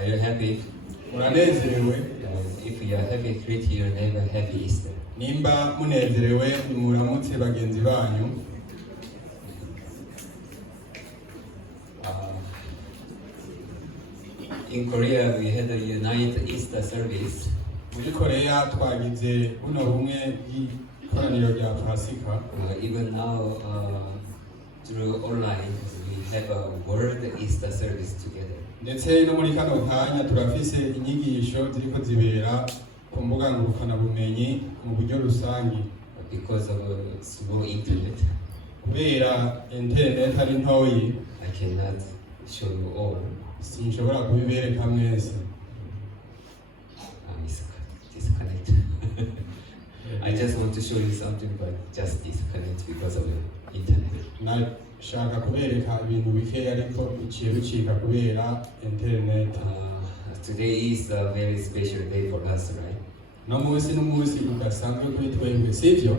Are you happy? Muranezerewe? If you are happy, greet your neighbor happy Easter. Nimba munezerewe muramutse bagenzi banyu. In Korea, we had a United Easter service. Muri Korea twagize buno bumwe y'ikoraniro rya Pasika. Even now, through online, we have a World Easter service together. Ndetse no muri kano kanya turafise inyigisho ziriko zibera ku mbuga ngurukana bumenyi mu buryo rusangi. Because of a small internet, kubera internet ari ntoyi, I cannot show you all. Sinshobora kubibereka mwese. Disconnect. I just want to show you something, but just disconnect because of the internet. Nashaka kubereka ibintu bikeya ariko biciye bicika kubera internet. Today is a very special day for us, right? No munsi n'umunsi udasanzwe kuri twebwe, sivyo?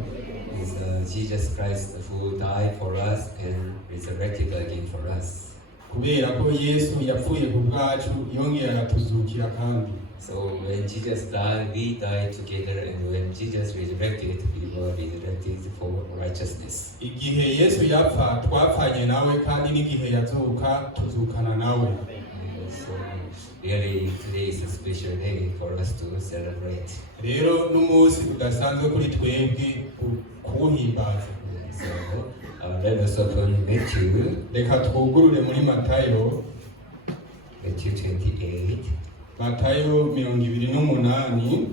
It's Jesus Christ who died for us and resurrected again for us. Kubera ko Yesu yapfuye ku bwacu yongera agatuzukira kandi. So when Jesus died, we died together, and when Jesus resurrected, we were resurrected for righteousness. Igihe Yesu yapfa twapfanye nawe kandi n'igihe yazuka tuzukana nawe. So really today is a special day for us to celebrate. Rero n'umunsi udasanzwe kuri twebwe kuwuhimbaza. So let us open Matthew. Reka twugurure muri Matayo. Matthew 28. Matayo 28.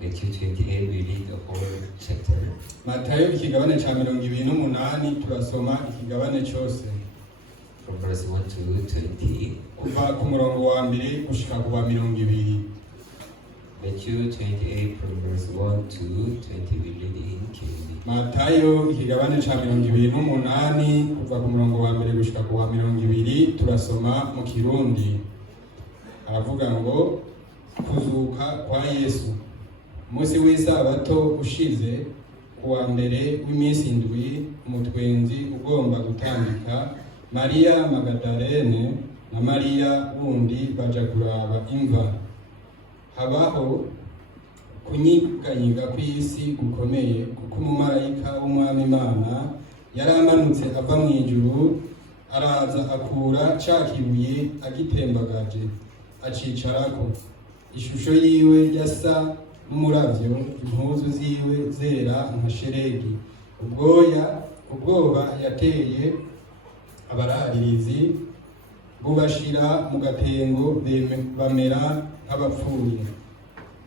Matthew 28, we read the whole chapter. Matayo ikigabane ca 28 turasoma ikigabane cyose. From verse 1 to 20. Kuva ku murongo wa mbere gushika ku wa 20. Matthew 28 from verse 1 to 20, we read in King. Matayo ikigabane ca 28 kuva ku murongo wa mbere gushika ku wa 20 turasoma mu Kirundi. Aravuga ngo kuzuka kwa Yesu. Umunsi w'isabato ushize ku wa mbere w'iminsi indwi, umutwenzi ugomba gutambika, Mariya Magadalene na Mariya wundi baja kuraba imva. Habaho kunyiganyiga kw'isi gukomeye kuko umumarayika w'umwami Imana yaramanutse ava mu ijuru, araza akura ca kibuye agitembagaje, acicarako. Ishusho yiwe yasa n'umuravyo, impuzu ziwe zera nka sheregi. Ubwoba yateye abararirizi bubashira mu gatengo, bamera nk'abapfuye.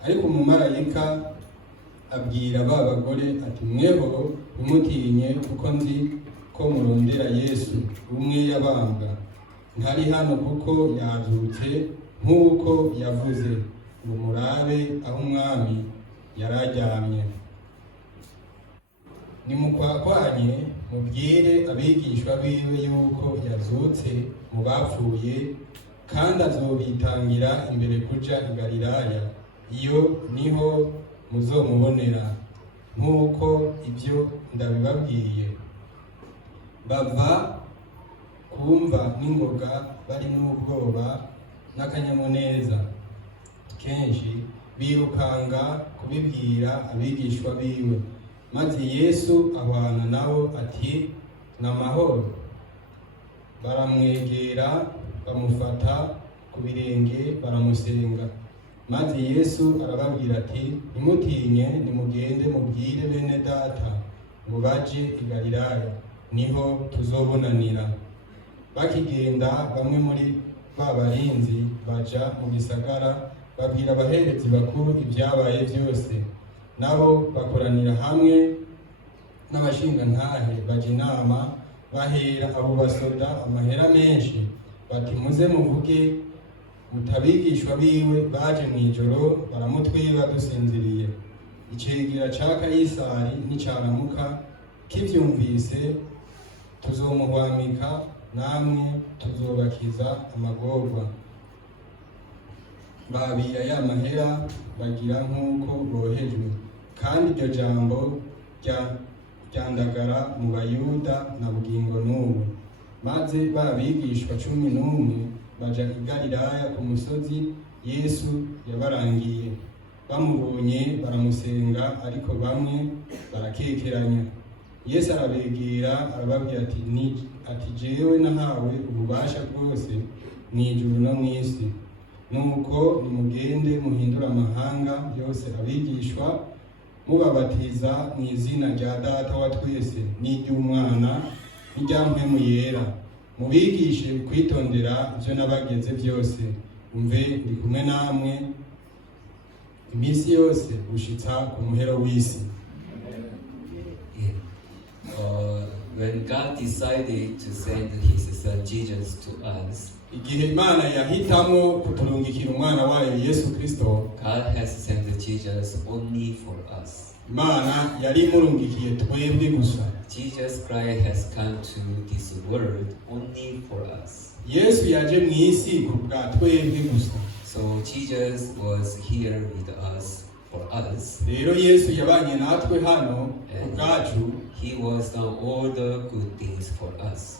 Ariko umumarayika abwira ba bagore ati, mweho ntimutinye kuko nzi ko murondera Yesu umwe yabambwa. Ntari hano kuko yazutse nk'uko yavuze, ngo murabe aho umwami yararyamye. Nimukwakwanye mubwire abigishwa biwe yuko yazutse mu bapfuye, kandi azobitangira imbere kuja i Galilaya, iyo niho muzomubonera, nk'uko ibyo ndabibabwiye. Bava kumva n'ingoga bari n'ubwoba n'akanyamuneza kenshi, birukanga kubibwira abigishwa biwe. Maze Yesu ahwana nabo ati, n'amahoro. Baramwegera bamufata ku birenge baramusenga. Maze Yesu arababwira ati, ntimutinye, nimugende mubwire bene data ngo baje i Galilaya, niho tuzobonanira. Bakigenda bamwe muri ba barinzi baja mu gisagara, babwira abaherezi bakuru ibyabaye byose. Nabo bakoranira hamwe n'abashingantahe baja inama, bahera abo basoda amahera menshi, bati muze muvuge mutabigishwa biwe baje mw'ijoro baramutwiba dusinziriye. Icegera ca Kayisari nicaramuka kivyumvise, tuzomuhwamika, namwe tuzobakiza amagorwa. Babira ya mahera bagira nk'uko bohejwe, kandi iryo jambo ryandagara mu Bayuda na bugingo n'ubu. maze babigishwa 11 baja i Galilaya ku musozi Yesu yabarangiye. Bamubonye baramusenga, ariko bamwe barakekeranya. Yesu arabegera arababwira ati jewe nahawe ububasha bwose mw'ijuru no mw'isi. Nuko nimugende muhindura amahanga yose abigishwa, mubabatiza mu izina rya Data wa twese n'iry'Umwana n'irya Mpwemu Yera. Mubigishe kwitondera ivyo nabageze byose. Umve ndi kumwe namwe iminsi yose gushitsa ku muhero w'isi. When God decided to send His Son Jesus to us, igihe Imana yahitamo kuturungikira umwana wayo Yesu Kristo, God has sent Jesus only for us. Imana yari imurungikiye twebwe gusa. Jesus Christ has come to this world only for us. Yesu yaje mu isi ku bwa twebwe gusa. So Jesus was here with us for us. Rero Yesu yabanye natwe hano ku bwacu. He was done all the good things for us.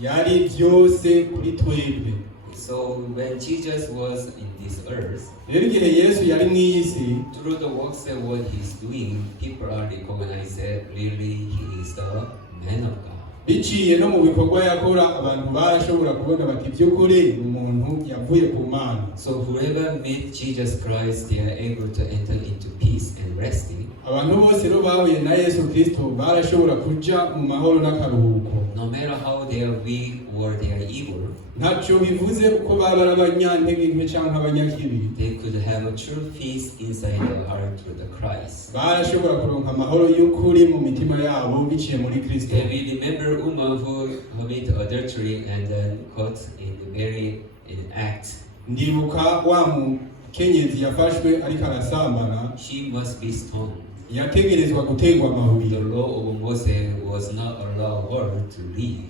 Yari byose kuri twebwe. So when Jesus was in this earth, rero igihe Yesu yari mu isi, through the works and what He's doing, people are recognized that really He is the man of God. Biciye no mu bikorwa yakora, abantu barashobora kubona bati by'ukuri umuntu yavuye ku Mana. So whoever meet Jesus Christ, they are able to enter into peace and resting. Abantu bose rero bahuye na Yesu Kristo barashobora kuja mu mahoro n'akaruhuko. No matter how they are weak or they are evil, ntacyo bivuze uko baba ari abanyantege nke cyangwa abanyakibi. They could have a true peace inside their heart through the Christ. Barashobora kuronka amahoro y'ukuri mu mitima yabo biciye muri Kristo. And we remember a woman who committed adultery and then caught in the very act. Ndibuka wa mukenyezi yafashwe ariko arasambana. She must be stoned. Yategerezwa gutegwa amabuye. The law of Moses was not allow her to live.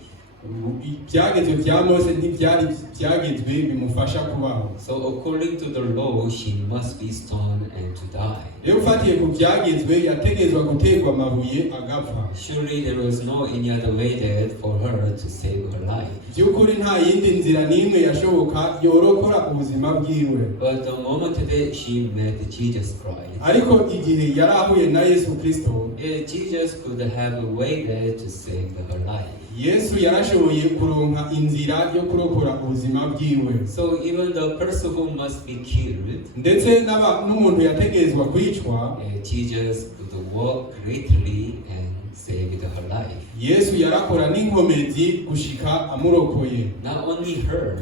Ibyagezwe bya Mose ntibyari byagezwe bimufasha kubaho. So according to the law, she must be stoned and to die. Rero ufatiye ku byagezwe yategerezwa gutegwa amabuye agapfa. Surely there was no any other way there for her to save her life. By'ukuri nta yindi nzira n'imwe yashoboka yorokora ubuzima bwiwe. But the moment that she met Jesus Christ, ariko igihe yari ahuye na Yesu Kristo, Jesus could have a way there to save her life. Yesu yarashoboye kuronka inzira yo kurokora ubuzima bwiwe. So even the person who must be killed, ndetse n'umuntu yategezwa kwicwa, Jesus could walk greatly and saved her life. Yesu yarakora n'inkomezi gushika amurokoye. Not only her,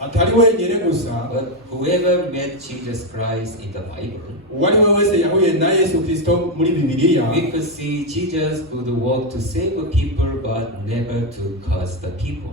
atari wenyine gusa, but whoever met Jesus Christ in the Bible, uwari we wese yahuye na Yesu Kristo muri Bibiliya, we could see Jesus could walk to save the people but never to cause the people.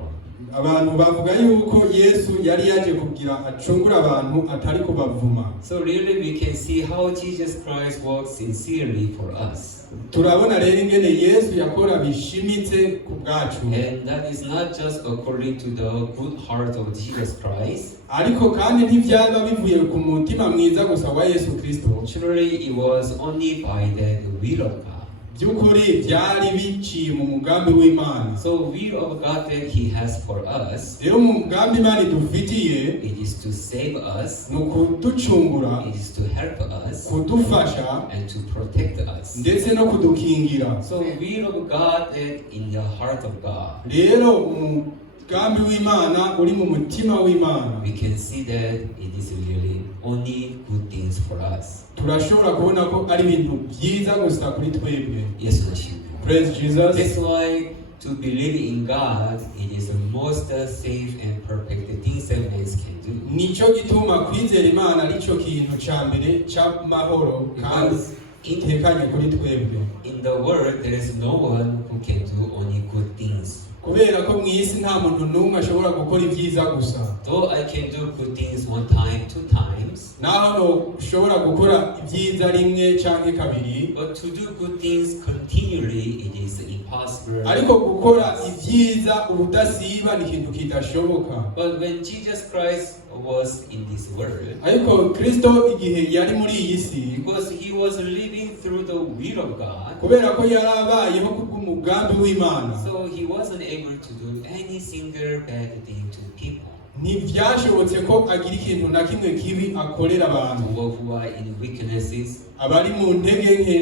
Abantu bavuga yuko Yesu yari yaje kugira acungura abantu atari kubavuma. So really we can see how Jesus Christ walks sincerely for us. Turabona rero ingene Yesu yakora bishimitse ku bwacu. And that is not just according to the good heart of Jesus Christ. Ariko kandi ntibyaba bivuye ku mutima mwiza gusa wa Yesu Kristo. Surely it was only by the will of God. By'ukuri byari biciye mu mugambi w'Imana. So will of God that He has for us, rero mu mugambi Imana idufitiye, it is to save us, ni ukuducungura, it is to help us, kudufasha, and to protect us. ndetse no kudukingira. So will of God that in the heart of God, rero umugambi w'Imana uri mu mutima w'Imana, we can see that it is really only good things for us. turashobora kubona ko ari ibintu byiza gusa kuri twebwe. Yes, Lord. Praise Jesus. That's why to believe in God, it is the most safe and perfect things that man can do. Nico gituma kwizera Imana arico kintu ca mbere c'amahoro kandi itekanye kuri twebwe. In the world, there is no one who can do only good things. Kubera ko mw'isi nta muntu n'umwe ashobora gukora ibyiza gusa. Though I can do good things one time, two times, naho ushobora gukora ibyiza rimwe canke kabiri, but to do good things continually, it is impossible. ariko gukora ibyiza ubudasiba ni ikintu kidashoboka. But when Jesus Christ was in this world, ariko Kristo igihe yari muri iyi si, because He was living through the will of God, kubera ko yari abayeho kubw'umugambi w'Imana, so He wasn't able to do any single bad thing to people. ntibyashobotse ko agira ikintu na kimwe kibi akorera abantu. To all who are in weaknesses, abari mu ntege nke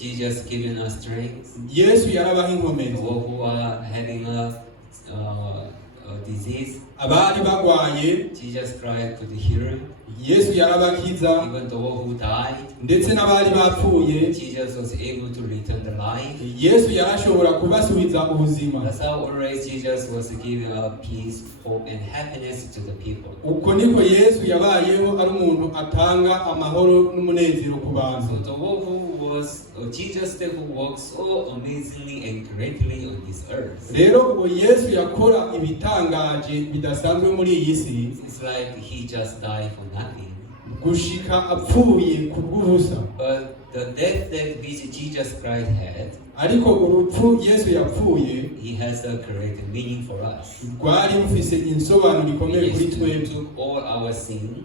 Jesus given us strength. Yesu yarabaha To inkomezi. all who are having a disease, abari bagwaye Jesus Christ could heal. Yesu yarabakiza. Even to all who died, ndetse n'abari bapfuye Jesus was able to return the life. Yesu yarashobora kubasubiza ubuzima. That's how always Jesus was giving out peace, hope, and happiness to the people. uko niko Yesu yabayeho ari umuntu atanga amahoro n'umunezero ku bantu. So the one who was Jesus who walked so amazingly and greatly on this earth. rero ubwo Yesu yakora ibitangaje bidasanzwe muri iyi si, It's like he just died for nothing. gushika apfuye ku bw'ubusa. But the death that which Jesus Christ had, ariko urupfu Yesu yapfuye he has a great meaning for us. rwari rufise insobanuro ikomeye kuri He twebwe. took all our sin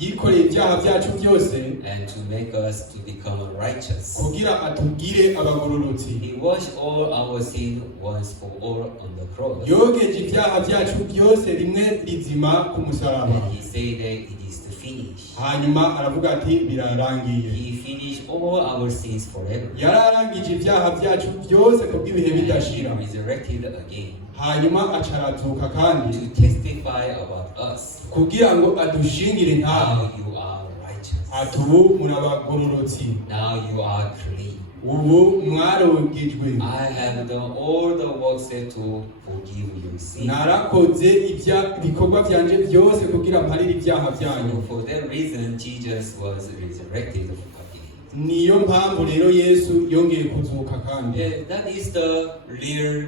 yikoreye ibyaha byacu byose and to make us to become righteous. kugira atugire abagororotsi. He washed all our sin once for all on the cross. yogeje ibyaha byacu byose rimwe rizima ku musaraba. And he said that it is finished. hanyuma aravuga ati birarangiye. He finished all our sins forever. yararangije ibyaha byacu byose ku bw'ibihe And bidashira. he resurrected again hanyuma acarazuka kandi to testify about us. kugira ngo adushingire ntawe. Now you are righteous. ati ubu muri abagororotsi, Now you are clean. ubu mwarogejwe. I have done all the works to forgive your sins. narakoze ibikorwa byanje byose kugira mparire ibyaha byanyu. So for that reason, Jesus was resurrected again. niyo mpamvu rero Yesu yongeye kuzuka kandi. Yeah, that is the real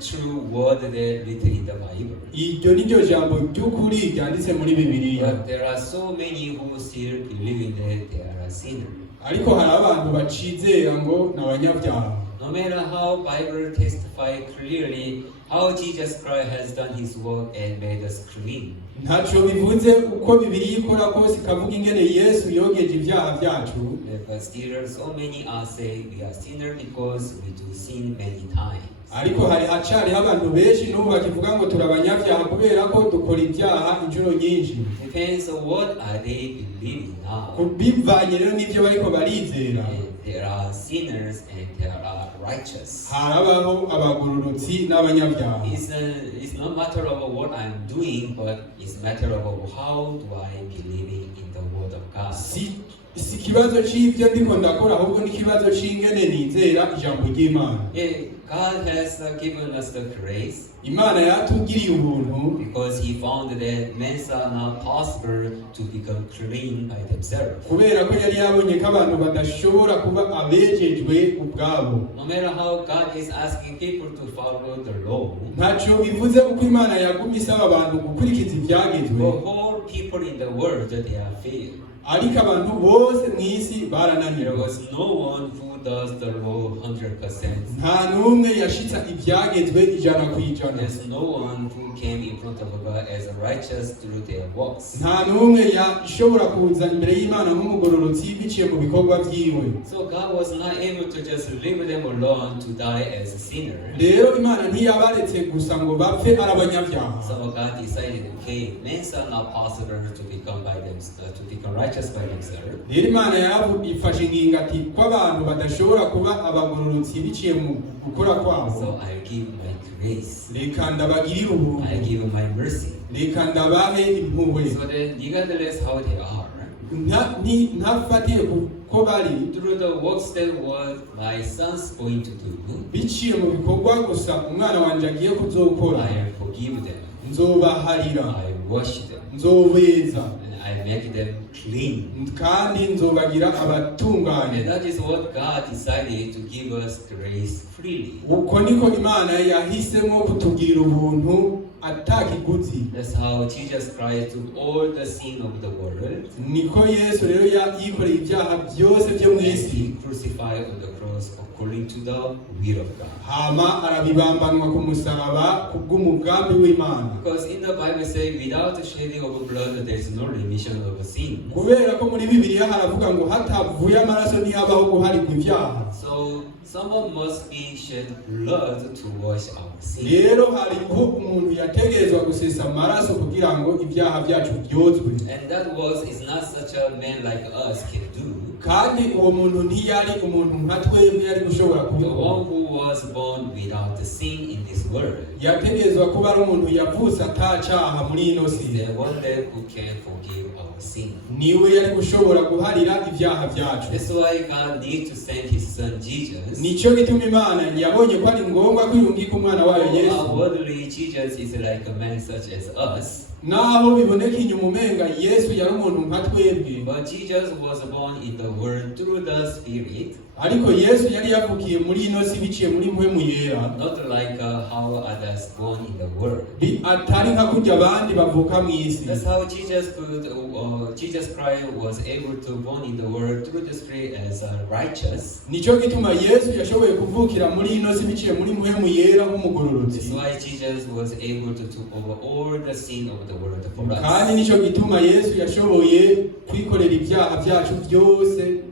true word that written in the Bible. iryo ni ryo jambo ry'ukuri ryanditse muri Bibiliya. But there are so many who still believe that they are a sinner. ariko hari abantu bacizera ngo ni abanyabyaha. No matter how Bible testify clearly how Jesus Christ has done his work and made us clean. ntacyo bivuze uko Bibiliya ikora kose ikavuga ingene Yesu yogeje ibyaha byacu. But still so many are saying we are sinners because we do sin many times. ariko hacariho abantu benshi n'ubu bakivuga ngo turi abanyabyaha kubera ko dukora ibyaha inshuro nyinshi. Depends on what are they believing now. bivanye rero n'ibyo bariko barizera. There are sinners and there are righteous. harabaho abagororotsi n'abanyabyaha. It's not matter of what I'm doing, but it's matter of how do I believe in the word of God. si ikibazo cy'ibyo ndiko ndakora, ahubwo n'ikibazo cy'ingene nizera ijambo ry'Imana. God has given us the grace Imana yatugiriye ubuntu because He found that men are not possible to become clean by themselves. kubera ko yari yabonye ko abantu badashobora kuba abejejwe ubwabo. No matter how God is asking people to follow the law, ntacyo bivuze uko Imana yagumye isaba abantu gukurikiza ibyagezwe, the whole people in the world they are failed. ariko abantu bose mu isi There barananirwa. was no one who does the law 100%. nta n'umwe yashitsa ibyagezwe ijana ku ijana. There's no one who came in front of God as righteous through their works. nta n'umwe yashobora kuza imbere y'Imana nk'umugororotsi biciye mu bikorwa byiwe. So God was not able to just leave them alone to die as a sinner. rero Imana ntiyabaretse gusa ngo bapfe ari abanyabyaha. So God decided, okay, men are not possible to become to become righteous by themselves. rero Imana ifashe ingingo ati ko abantu badashobora kuba abagororotsi biciye mu gukora kwabo, So I give my grace. reka ndabagirire ubuntu, I give my mercy. reka ndabahe impuhwe. So then, regardless how they are, ntafatiye ko bari through the works that what my son's going to do, biciye mu bikorwa gusa umwana wanjye agiye kuzokora, I forgive them. nzobaharira, I wash them. nzobeza, And I make them clean. kandi nzobagira abatunganye. And that is what God decided to give us grace freely. uko niko Imana yahisemo kutugirira ubuntu atakiguzi. That's how Jesus Christ took all the sin of the world. Niko Yesu rero yikoreye ibyaha byose byo mu And isi, he crucified on the cross according to the will of God. hama arabibambanwa ku musaraba kubw'umugambi w'Imana. Because in the Bible says, without the shedding of blood, there is no remission of sin. Kubera ko muri Bibiliya haravuga ngo hatavuye amaraso ntihabaho guharigwa ibyaha. So someone must be shed blood to wash our sin. Rero hariho umuntu yategerezwa gusesa amaraso kugira ngo ibyaha byacu byozwe. And that is not such a man like us can do. Kandi uwo muntu ntiyari umuntu nka twebwe yari gushobora The kubikora. one who was born without the sin in this world Yategerezwa kuba ari umuntu yavutse atacaha muri ino is si. the one that who can forgive our sin. Niwe yari gushobora guharira ibyaha byacu. That's why God needs to send His Son Jesus. Nicyo gituma Imana yabonye ko ari ngombwa kwiyungika umwana wayo Yesu. Outwardly, Jesus is like a man such as us. Naho biboneka inyuma umenga Yesu yari umuntu nka twebwe, But Jesus was born in the world through the Spirit, ariko Yesu yari yavukiye muri ino si biciye muri mpwemu yera. not like how others born in the world. Atari nka kurya abandi bavuka mu isi. That's how Jesus Christ was able to born in the world through the Spirit as righteous. Nicyo gituma Yesu yashoboye kuvukira muri ino si biciye muri mpwemu yera nk'umugororotsi. That's why Jesus was able to take over all the sin of the world for Kandi us. nicyo gituma Yesu yashoboye kwikorera ibyaha byacu byose,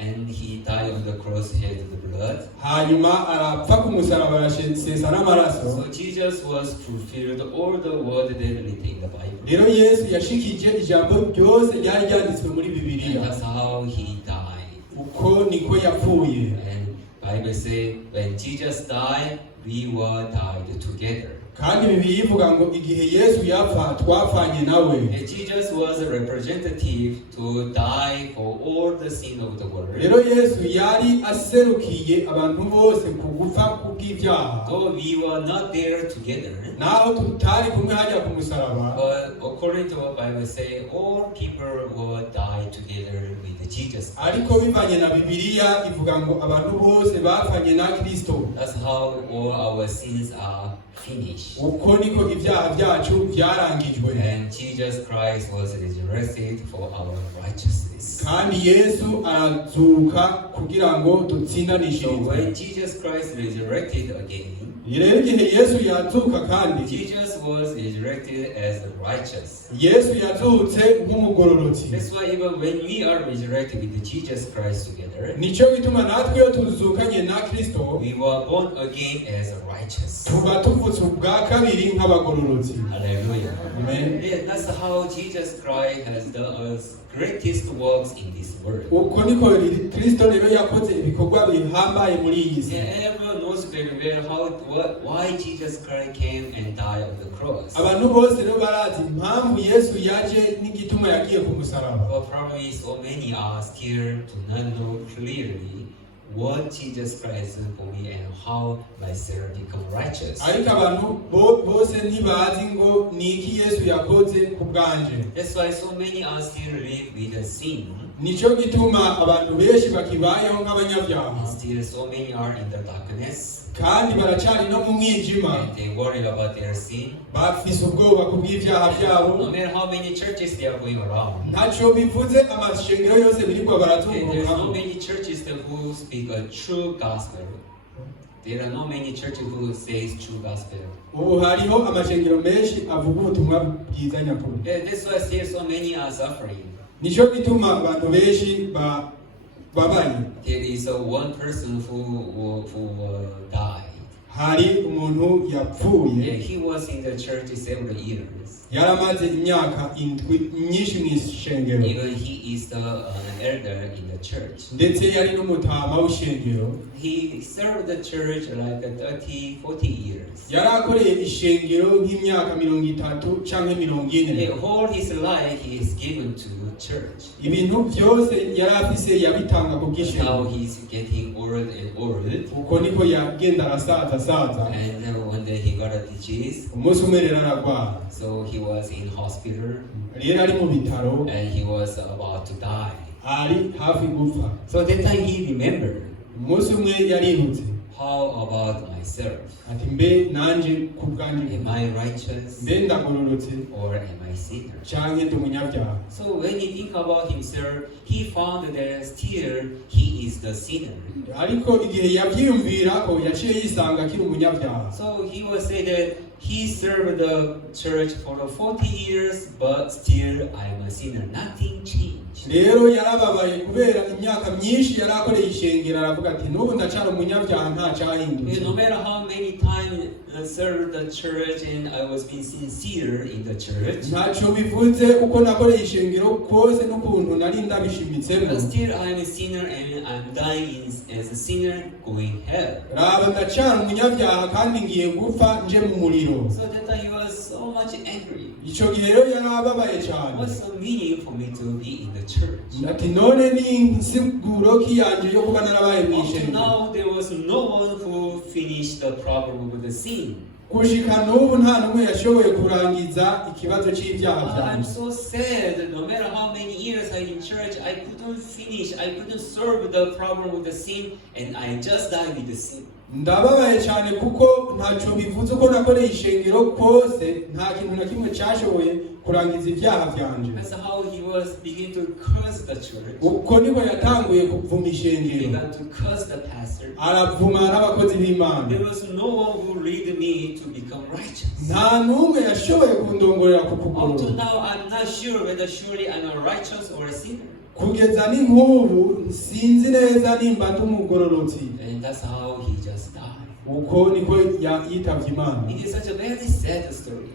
And He died on the cross, had the blood. hanyuma arapfa ku musaraba arasesa n'amaraso. So Jesus was fulfilled all the word that written in the Bible. Rero Yesu yashikije ijambo ryose ryari ryanditswe muri And Bibiliya. that's how He died. Uko niko yapfuye. And Bible say when Jesus died, we were died together. Kandi Bibiliya ivuga ngo igihe Yesu yapfa twapfanye nawe. And Jesus was a representative to die for all the sin of the world. Rero Yesu yari aserukiye abantu bose ku gupfa kubw'ibyaha. Though we were not there together, Naho tutari kumwe hajya ku musaraba, but according to what Bible say, all people will die together with Jesus. ariko bivanye na Bibiliya ivuga ngo abantu bose bapfanye na Kristo. That's how all our sins are finished. Uko niko ibyaha byacu byarangijwe. And Jesus Christ was resurrected for our righteousness. Kandi Yesu arazuka kugira ngo So dutsindanishirize. when Jesus Christ resurrected again, Rero igihe Yesu yazuka kandi Jesus was resurrected as righteous. Yesu yazutse nk'umugororotsi. That's why even when we are resurrected with Jesus Christ together, Nicyo bituma natwe iyo tuzukanye na Kristo we were born again as righteous. tuba tuvutse ubwa kabiri nk'abagororotsi. Hallelujah. Amen. Yeah, that's how Jesus Christ has done us greatest works in this world. Uko niko Kristo rero yakoze ibikorwa bihambaye muri iyi si. Yeah, everyone knows very well why Jesus Christ came and died on the cross. Abantu bose rero barazi impamvu Yesu yaje n'igituma yagiye ku musaraba. But probably so many are scared to not know clearly what Jesus Christ did for me and how myself become righteous. Ariko abantu bose ntibazi ngo ni iki Yesu yakoze ku bwanje. That's why so many are still live with the sin. Nicyo gituma abantu benshi bakibayeho nk'abanyabyaha. Still so many are in the darkness. Kandi baracari no mu mwijima. And they worry about their sin. Bafise ubwoba ku bw'ibyaha byabo. No matter how many churches they are going around. Ntacyo bivuze amashengero yose birirwa There's no baratungukamo. many churches that who speak a true gospel. There are no many churches who says true gospel. Ubu hariho amashengero menshi avuga ubutumwa bwiza nyakuri. Yeah, that's why still so many are suffering. Nicyo gituma abantu benshi babaye. There is one person who died. Hari umuntu Yeah, yapfuye. he was in the church several years. Yaramaze imyaka indwi myinshi mu ishengero. Even he is the elder in the church. Ndetse yari n'umutama w'ishengero. He served the church like 30, 40 years. Yari akoreye ishengero nk'imyaka 30 canke 40. All his life he is given to the church. Ibintu byose yari afise yabitanga ku Now bw'ishengero. he's getting old and old. Uko niko yagenda arasaza. And one day he got a disease. Umunsi umwe rero aragwara. So he was in hospital Rero ari mu bitaro. and he was about to die. Ari hafi gupfa. So that time he remembered Umunsi umwe yaributse how about myself? ati mbe nanje ku bwanjye Am I righteous mbe ndagororotse or am I sinner? canke ndi umunyabyaha. So when he think about himself, he found that still he is the sinner. ariko igihe yavyiyumvira ko yaciye yisanga akiri umunyabyaha. So he will say that he served the church for 40 years, but still I'm a sinner. Nothing changed. rero yarababaye kubera imyaka myinshi yarakoreye ishengero, aravuga ati n'ubu ndacara umunyabyaha nta cyahindutse. No matter how many times I served the church and I was being sincere in the church, ntacyo bivuze uko nakoreye ishengero kose n'ukuntu nari ndabishimitsemo, but still I'm a sinner and I'm dying as a sinner, going hell. raba ndacara umunyabyaha kandi ngiye gupfa nje mu muriro. So that time he was so much angry. icyo gihe rero yarababaye cyane. What's the meaning for me to be in the church? ati none ni insiguro ki yanje yo kuba narabaye mu Up to ishengero. now there was no one who finished the problem with the sin. gushika n'ubu nta n'umwe yashoboye kurangiza ikibazo cy'ibyaha I'm byanjye. so sad that no matter how many years I'm in church, I couldn't finish, I couldn't solve the problem with the sin, and I just died with the sin. ndababaye cyane kuko ntacyo bivuze uko nakoreye ishengero kose nta kintu na kimwe cyashoboye kurangiza ibyaha byanjye. That's how he was beginning to curse the church. uko niko yatanguye kuvuma He ishengero, began to curse the pastor. aravuma n'abakozi b'Imana. There was no one who led me to become righteous. nta n'umwe yashoboye kundongorera ku Up to kugorora. now, I'm not sure whether surely I'm a righteous or a sinner. kugeza n'inkubu sinzi neza nimba ndi umugororotsi. And that's how he just died. uko niko yitavye Imana. It is such a very sad story.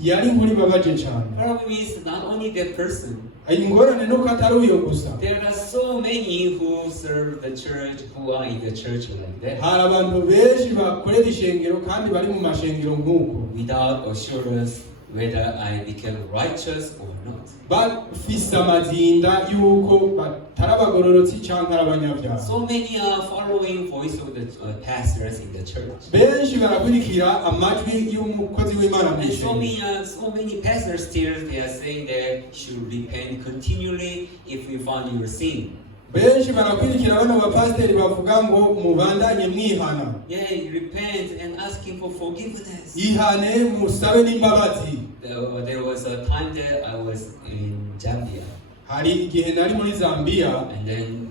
yari inkuru ibabaje cyane. Problem is not only that person. ingorane nuko atari uyo gusa. There are so many who serve the church, who are in the church like that, hari abantu benshi bakorera ishengero kandi bari mu mashengero nk'uko, without assurance whether I became righteous or not. bafise amazinda y'uko batari abagororotsi canke ari abanyabyaha. So many are following voice of the pastors in the church. benshi barakurikira amajwi y'umukozi w'Imana mu And so ishengero. many pastors still they are saying that should repent continually if we found your sin. benshi barakurikira bano bapasiteri bavuga ngo mubandanye mwihana, Yeah, repent and ask him for forgiveness. ihane musabe n'imbabazi. There was a time that I was in Zambia, hari igihe nari muri Zambia, and then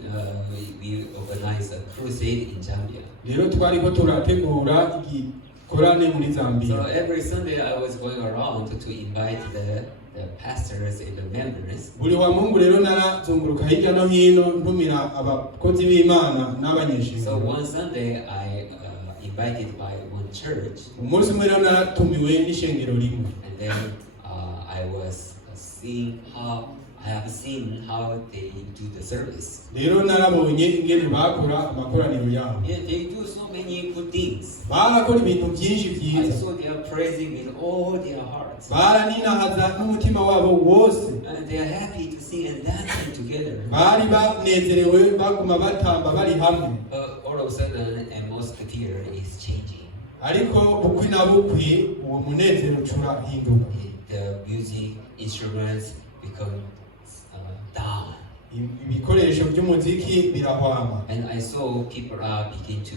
we organized a crusade in Zambia. rero twariko turategura igikorane muri So Zambia. every Sunday I was going around to invite the pastors and the members. buri wa Mungu rero narazunguruka hirya no hino ntumira abakozi b'Imana So n'abanyeshengero. one Sunday I invited by one church, umunsi umwe rero naratumiwe n'ishengero rimwe, and then I was I have seen how they do the service. rero narabonye ingene bakora amakoraniro yabo. Yeah, they do so many good things. barakora ibintu byinshi I byiza, saw they are praising with all their hearts. baraninahaza n'umutima wabo wose, And they are happy to sing and dancing together. bari banezerewe baguma batamba bari hamwe. But all of a sudden, atmosphere is changing. ariko bukwi na bukwi uwo munezero curahinduka. The music instruments become down. ibikoresho by'umuziki birahwama. And I saw people are beginning to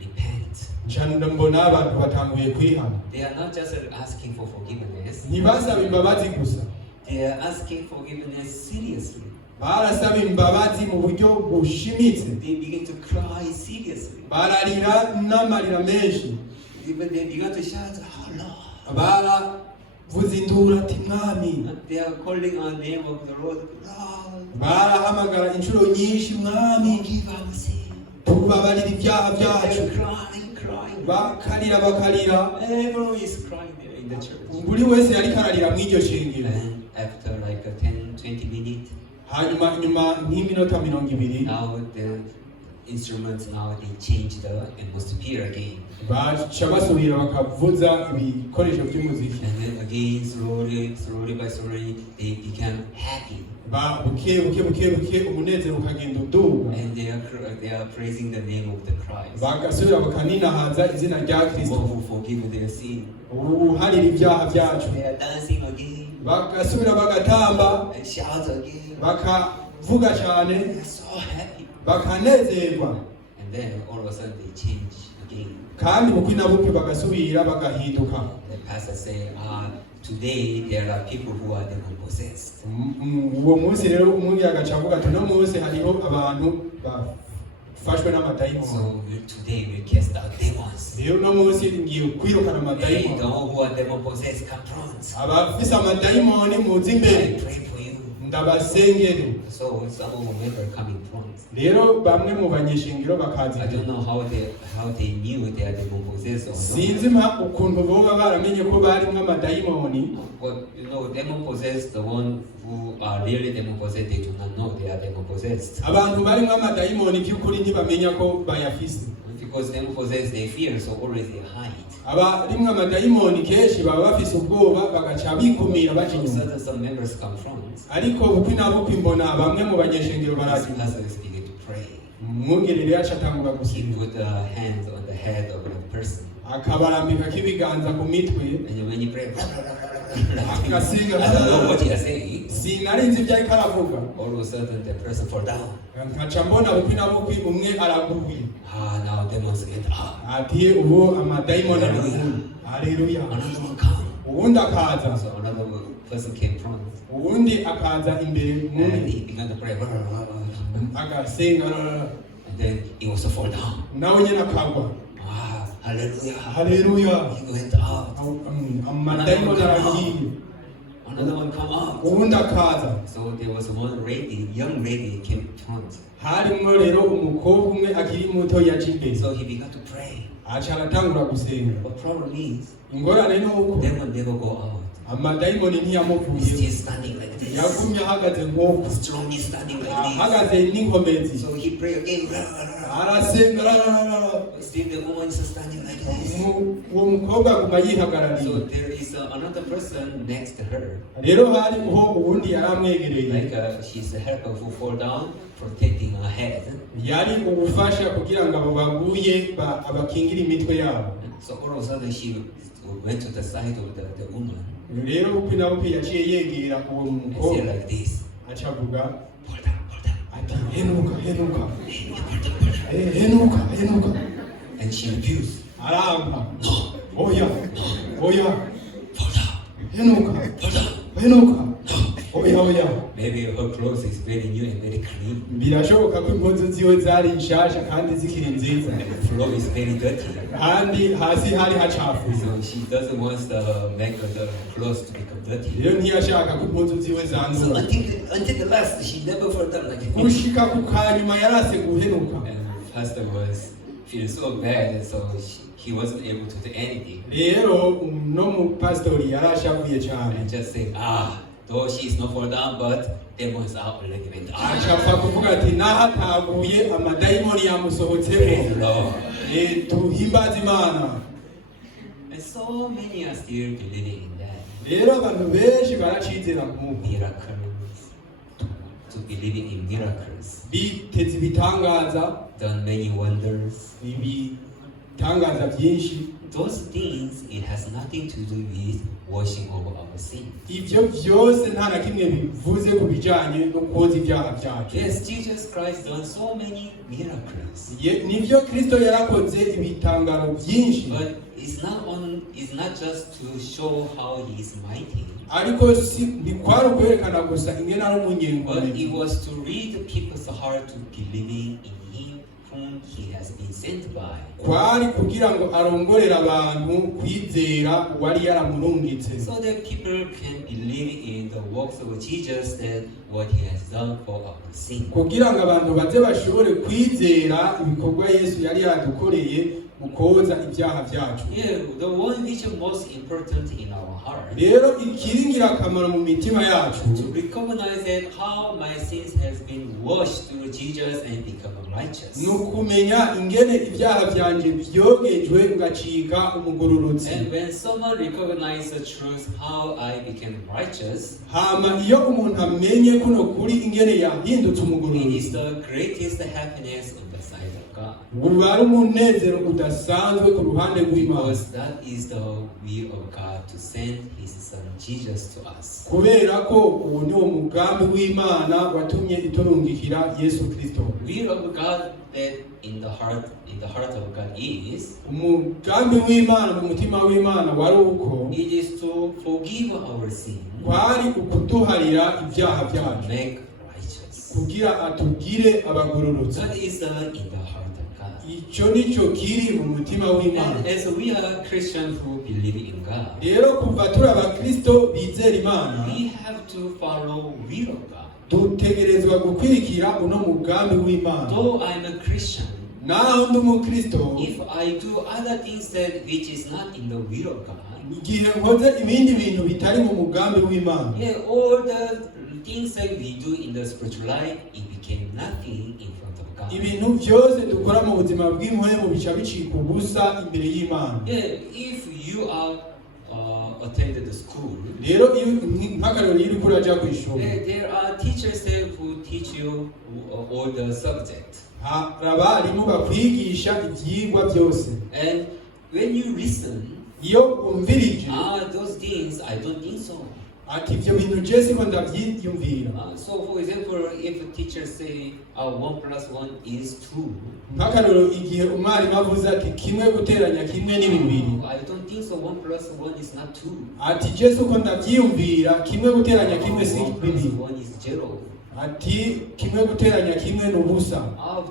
repent. Njana mbona abantu batanguye kwihana. They are not just asking for forgiveness. ntibasaba imbabazi gusa, They are asking forgiveness seriously. barasaba imbabazi mu buryo bushimitse. They begin to cry seriously. bararira n'amarira menshi. Even they begin to shout, "Oh Lord!" baravuza induru ati mwami. And they are calling on the name of the Lord. Lord, barahamagara inshuro nyinshi, mwami forgive our sin. tubabarira ibyaha They byacu. are crying. bakarira. Everyone is crying there in the church. buri wese yariko ararira mw'iryo shengero. And after like 10-20 minutes, hanyuma nyuma nk'iminota 20 now the instruments they change the atmosphere again. baca basubira bakavuza ibikoresho by'umuziki. And then again, slowly by slowly, they become happy. buke umunezero ukagenda uduga. And they are praising the name of the Christ. bagasubira bakaninahaza izina rya Kristo, Who forgive their sin. uharira ibyaha byacu. They are dancing again. bagasubira bagatamba, And shout again. bakavuga cyane, They are so happy. bakanezerwa. And then all of a sudden they change again. kandi bukwi na bukwi bagasubira bagahinduka. The pastor say, today there are people who are demon possessed. Uwo munsi rero umwungeri agaca avuga ati no munsi hariho abantu bafashwe n'amadayimoni. So today we cast out demons. Rero no munsi ngiye kwirukana amadayimoni. Hey, the one who are demon possessed come front. Abafise amadayimoni muze imbere. I pray for you. Ndabasengere. So some of them never coming front. Rero bamwe mu banyeshingiro bakaza. I don't know how they knew they are demon possessed or not. Sinzi ukuntu boba baramenye ko bari nk'amadayimoni. But you know, demon possessed, the one who are really demon possessed, they do not know they are demon possessed. Abantu bari nk'amadayimoni by'ukuri ntibamenya ko bayafise. Because demon possessed, they fear, so always they hide. Abari nk'amadayimoni kenshi baba bafise ubwoba bagaca bikumira baje inyuma. Some members come from. Ariko bukwi na bukwi mbona bamwe mu banyeshingiro barazi. Umwungeri rero acatangura He gusenga. put the hands on the head of the person. Akabarambika k'ibiganza ku mitwe. And when you pray, Akasenga. I don't know what he is saying. Sinari nzi ibyo ariko aravuga. All of a sudden, the person fall down. Nkaca mbona bukwi na bukwi umwe araguye. Now demons get up. Ati ubu amadayimoni araguye. Haleluya. Another one come. Uwundi akaza. So another person came from. Uwundi akaza imbere And he began to pray. Agasenga. And then he also fall down. Nawe nyine akagwa. Hallelujah. Haleluya. He went out. Amadayimoni aragiye. Another one come out. Uwundi akaza. So there was one lady, young lady came front. Harimwo rero umukobwa umwe akiri muto yaje imbere. So he began to pray. Aca aratangura gusenga. What problem is, Ingorane ni uko demon never go out. amadayimoni He's ntiyamuvuye. still standing like this. Yagumye ahagaze nk'uko. Strongly standing like this. Ahagaze n'inkomezi. So he prayed again. Arasenga. Still the woman is standing like this. Uwo mukobwa aguma yihagarariye. So there is another person next to her. Rero hariho uwundi yari amwegereye. Like she's the helper who fall down, protecting her head. Yari ubufasha kugira ngo abo baguye abakingire imitwe yabo. So all of a sudden she went to the side of the woman. Rero bukwi na bukwi yaciye yegera uwo And mukobwa. said like this. Aca avuga Fall down, fall down. ati henuka. Hey, fall down. Henuka. And she refused. Aramba. No, Oya. fall down. Henuka. No. Oya. Maybe her clothes is very new and very clean. Birashoboka ko impuzu ziwe zari nshasha kandi zikiri nziza. And the floor is very dirty. Kandi hasi hari hacafuye. So she doesn't want to make the clothes to become dirty. Rero ntiyashaka ko impuzu ziwe So zandura. until the last, she never fall down like this. Gushika ku kanyuma yarase guhenuka. And pastor was feeling so bad, and so he wasn't able to do anything. Rero no mu pastori yarashavuye cyane. And just saying, though she is not fall down, but demons are already went out. Acapfa kuvuga ati nahataguye amadayimoni yamusohotsemo. Lord. Tuhimbaze Imana. And so many are still believing in that. Rero abantu benshi baracizera mu Miracles. To believing in miracles. biteze ibitangaza, Done many wonders. ibitangaza byinshi. Those things, it has nothing to do with washing over our sin. Ibyo byose nta na kimwe bivuze ku bijyanye no koza ibyaha byacu. Yes, Jesus Christ done so many miracles. Nibyo Kristo yarakoze ibitangaro byinshi. But it's not just to show how he is mighty. Ariko ntikwari ukwerekana gusa ingene ari umunyengo. But it was to read people's heart to believing in him whom he has been sent by. Kwari kugira ngo arongorera abantu kwizera wari yaramurungitse. So that people can believe in the works of Jesus and what he has done for our sin. Kugira ngo abantu baze bashobore kwizera ibikorwa Yesu yari yadukoreye mu koza ibyaha byacu. Yeah, the one which is most important in our heart. Rero ikiringira akamaro mu mitima yacu. To recognize that how my sins has been washed through Jesus and become righteous. Nukumenya ingene ibyaha byanje byogejwe ngacika umugororotsi. And when someone recognizes the truth how I became righteous, hama iyo umuntu amenye kuno kuri ingene yahindutse it umugororotsi. is the greatest happiness on the side of God. Buba ari umunezero budasanzwe ku ruhande rw'Imana, because that is the will of God to send His Son Jesus to us. kubera ko uwo ni wo mugambi w'Imana watumye iturungikira Yesu Kristo. Will of God that in the heart of God is, umugambi w'Imana mu mutima w'Imana wari uko it is to forgive our sin, kwari ukuduharira ibyaha byacu, make righteous. kugira atugire abagororotsi. That is in the heart of God. Icyo nicyo kiri mu mutima w'Imana. And as we are Christians who believe in God, rero kuva turi abakristo bizera Imana, we have to follow will of God. dutegerezwa gukurikira uno mugambi w'Imana. Though I'm a Christian, naho ndi umukristo, if I do other things that which is not in the will of God, igihe nkoze ibindi bintu bitari mu mugambi w'Imana, all the things that we do in the spiritual life, it became nothing in front of God. ibintu byose dukora mu buzima bw'impwemu bica bicika ubusa imbere y'Imana. If you are attended the school, rero nk'akarero iyo uriko uraja ku ishuri, there are teachers there who teach you all the subject. hari abarimu bakwigisha ibyigwa byose, And when you listen, iyo umvirije those things, I don't think so. ati ibyo bintu je siko ndabyiyumvira. So for example, if a teacher say 1 plus 1 is 2, nk'akarero igihe umwarimu avuze ati kimwe guteranya kimwe ni bibiri, I don't think so. 1 plus 1 is not 2. ati je siko ndabyiyumvira, kimwe guteranya kimwe si 1 plus bibiri, 1 is 0. ati kimwe guteranya kimwe ni ubusa,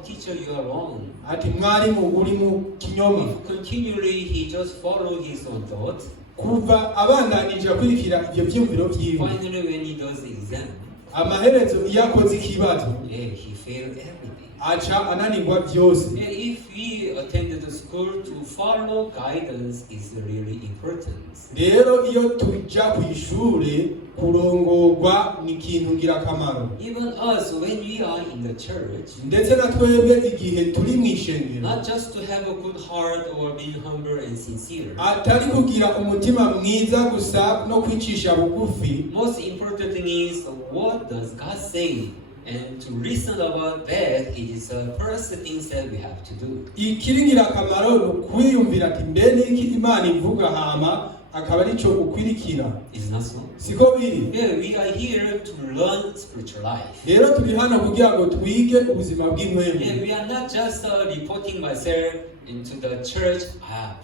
Teacher, you are wrong. ati mwarimu uri mu kinyoma. If continually he just follow his own thought, kuva abandanije akurikira ibyo byumviro byiwe, finally when he does the exam, amaherezo iyo akoze ikibazo he failed everything. aca ananirwa byose. If we attended the school, to follow guidance is really important. rero iyo tuja ku ishuri kurongorwa ni ikintu ngirakamaro. Even us, when we are in the church, ndetse na twebwe igihe turi mu ishengero, not just to have a good heart or being humble and sincere. atari kugira umutima mwiza gusa no kwicisha bugufi, Most important thing is, what does God say? And to listen about that, it is the first things that we have to do. ikiri ngirakamaro ni ukwiyumvira ati mbe niki Imana ivuga, hama akaba aricyo ukwirikira. Is not so? siko biri. We are here to learn spiritual life. rero turi hano kugira ngo twige ubuzima bw'impwemu. We are not just reporting myself into the church.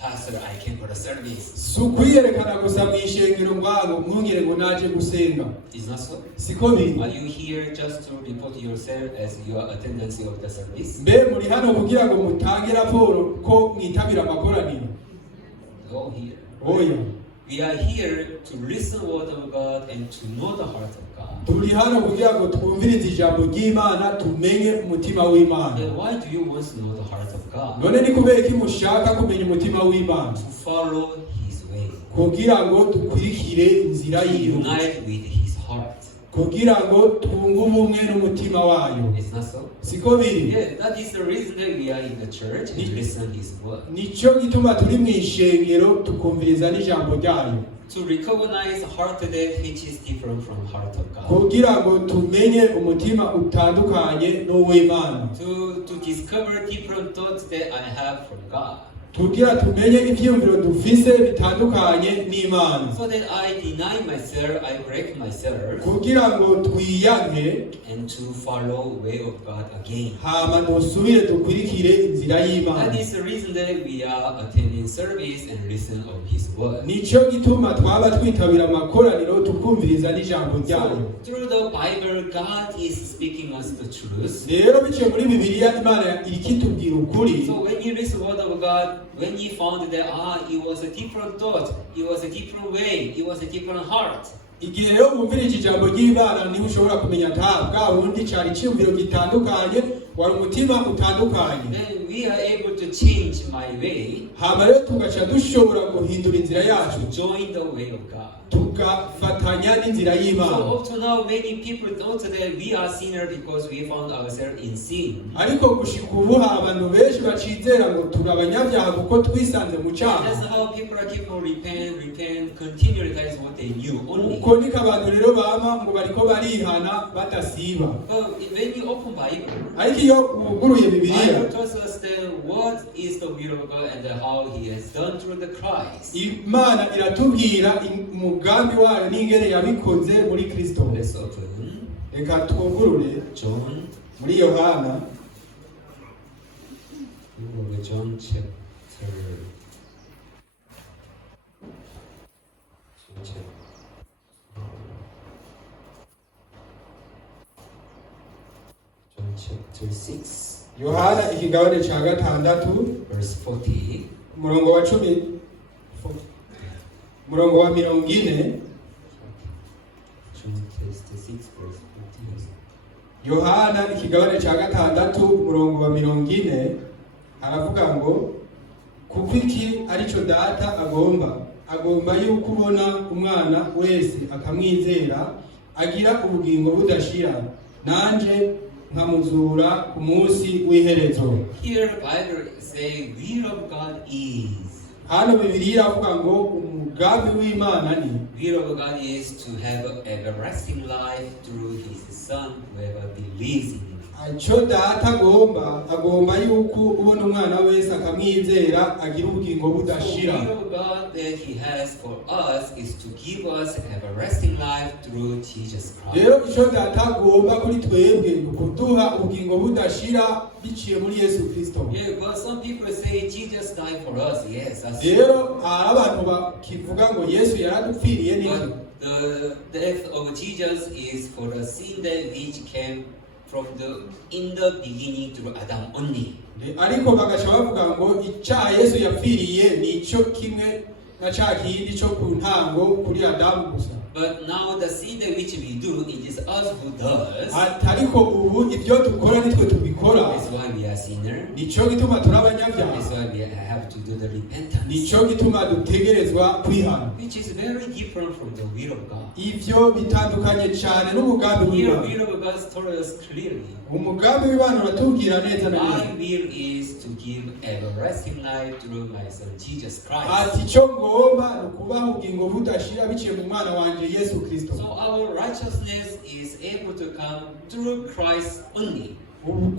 Pastor, I came for the service. si ukwiyerekana gusa mu ishengero ngo mwongere ngo naje gusenga. Is not so? siko biri. Are you here just to report yourself as your attendance of the service? mbe muri hano kugira ngo mutange raporo ko mwitabira amakoraniro? Go here. oya. We are here to listen word of God and to know the heart of God. turi hano kugira ngo twumvirize ijambo ry'Imana, tumenye umutima w'Imana. Then why do you want to know the heart of God? none ni kubera iki mushaka kumenya umutima w'Imana? To follow His way. kugira ngo dukurikire inzira To yiwe, unite with His heart. kugira ngo twunge ubumwe n'umutima wayo. It's not so? siko biri. That is the reason that we are in the church and listen His word. nicyo gituma turi mu ishengero tukumviriza n'ijambo ryayo, To recognize heart that which is different from heart of God. kugira ngo tumenye umutima utandukanye n'uw'Imana, To discover different thoughts that I have from God. kugira tumenye ibyiyumviro dufise bitandukanye n'Imana, So that I deny myself, I break myself, kugira ngo twiyanke and to follow way of God again. hama dusubire dukurikire inzira y'Imana. That is the reason that we are attending service and listen of His word. nicyo gituma twaba twitabira amakoraniro tukumviriza n'ijambo ryayo. So, through the Bible, God is speaking us the truth. rero biciye muri Bibiliya Imana ikitubwira ukuri. So when you listen word of God, when you found that it was a different thought, it was a different way, it was a different heart. igihe rero wumvirije ijambo ry'Imana niho ushobora kumenya bwa bundi cyari icyumviro gitandukanye, wari umutima utandukanye. Then we are able to change my way, hama rero tugaca dushobora guhindura inzira yacu, join the way of God. tugafatanya n'inzira So y'Imana. up to now, many people thought that we are sinners because we found ourselves in sin. ariko gushika ubu hari abantu benshi bacizera ngo turi abanyabyaha kuko twisanze mu That's cyaha. how people keep on repent, continually. That is what they knew only. uko niko abantu rero bama ngo bariko barihana badasiba. But when you open Bible, ariko iyo uguruye bibiliya Bible tells us then what is the will of God and how He has done through the Christ. Imana iratubwira umugambi wayo n'ingene yabikoze muri Kristo. Let's open Reka twugurure John. muri Yohana. John chapter. John chapter 6. Yohana ikigabane ca gatandatu Verse 40. umurongo wa 10 umurongo wa 40. John chapter 6 verse 40. Yohana ikigabane ca gatandatu umurongo wa 40 aravuga ngo kuko iki arico data agomba yuko ubona umwana wese akamwizera agira ubugingo budashira nanje nkamuzura ku munsi w'iherezo. Here the Bible say will of God is. Hano Bibiliya iravuga ngo umugambi w'Imana ni Will of God is to have everlasting life through His Son, whoever believes in Him. Aco data agomba yuko ubona umwana wese akamwizera agira ubugingo budashira. So the will of God that He has for us is to give us everlasting life through Jesus Christ. Rero ico data agomba kuri twebwe ni kuduha ubugingo budashira biciye muri Yesu Kristo. Yeah, but some people say Jesus died for us. Yes, that's Rero abantu bakivuga ngo Yesu yaradupfiriye ni but the death of Jesus is for the sin that which came from in the beginning through Adam only. ariko bagaca bavuga ngo icyaha Yesu yapfiriye nico kimwe na ca kindi cyo ku ntango kuri Adamu gusa. But now the sin that which we do, it is us who does. Ariko ubu ibyo dukora nitwe tubikora. That's why we are sinners. Nico gituma turi abanyabyaha. That's why we have to do the repentance. Nico gituma dutegerezwa kwihana. Which is very different from the will of God. Ivyo bitandukanye cyane n'umugambi Here, w'Imana. the will of God told us clearly. Umugambi w'Imana uratubwira neza na My neza. will is to give everlasting life through my Son Jesus Christ. Ati cyo ngomba nukubaha ubugingo budashira biciye mu mwana wanje Yesu Kristo. So our righteousness is able to come through Christ only.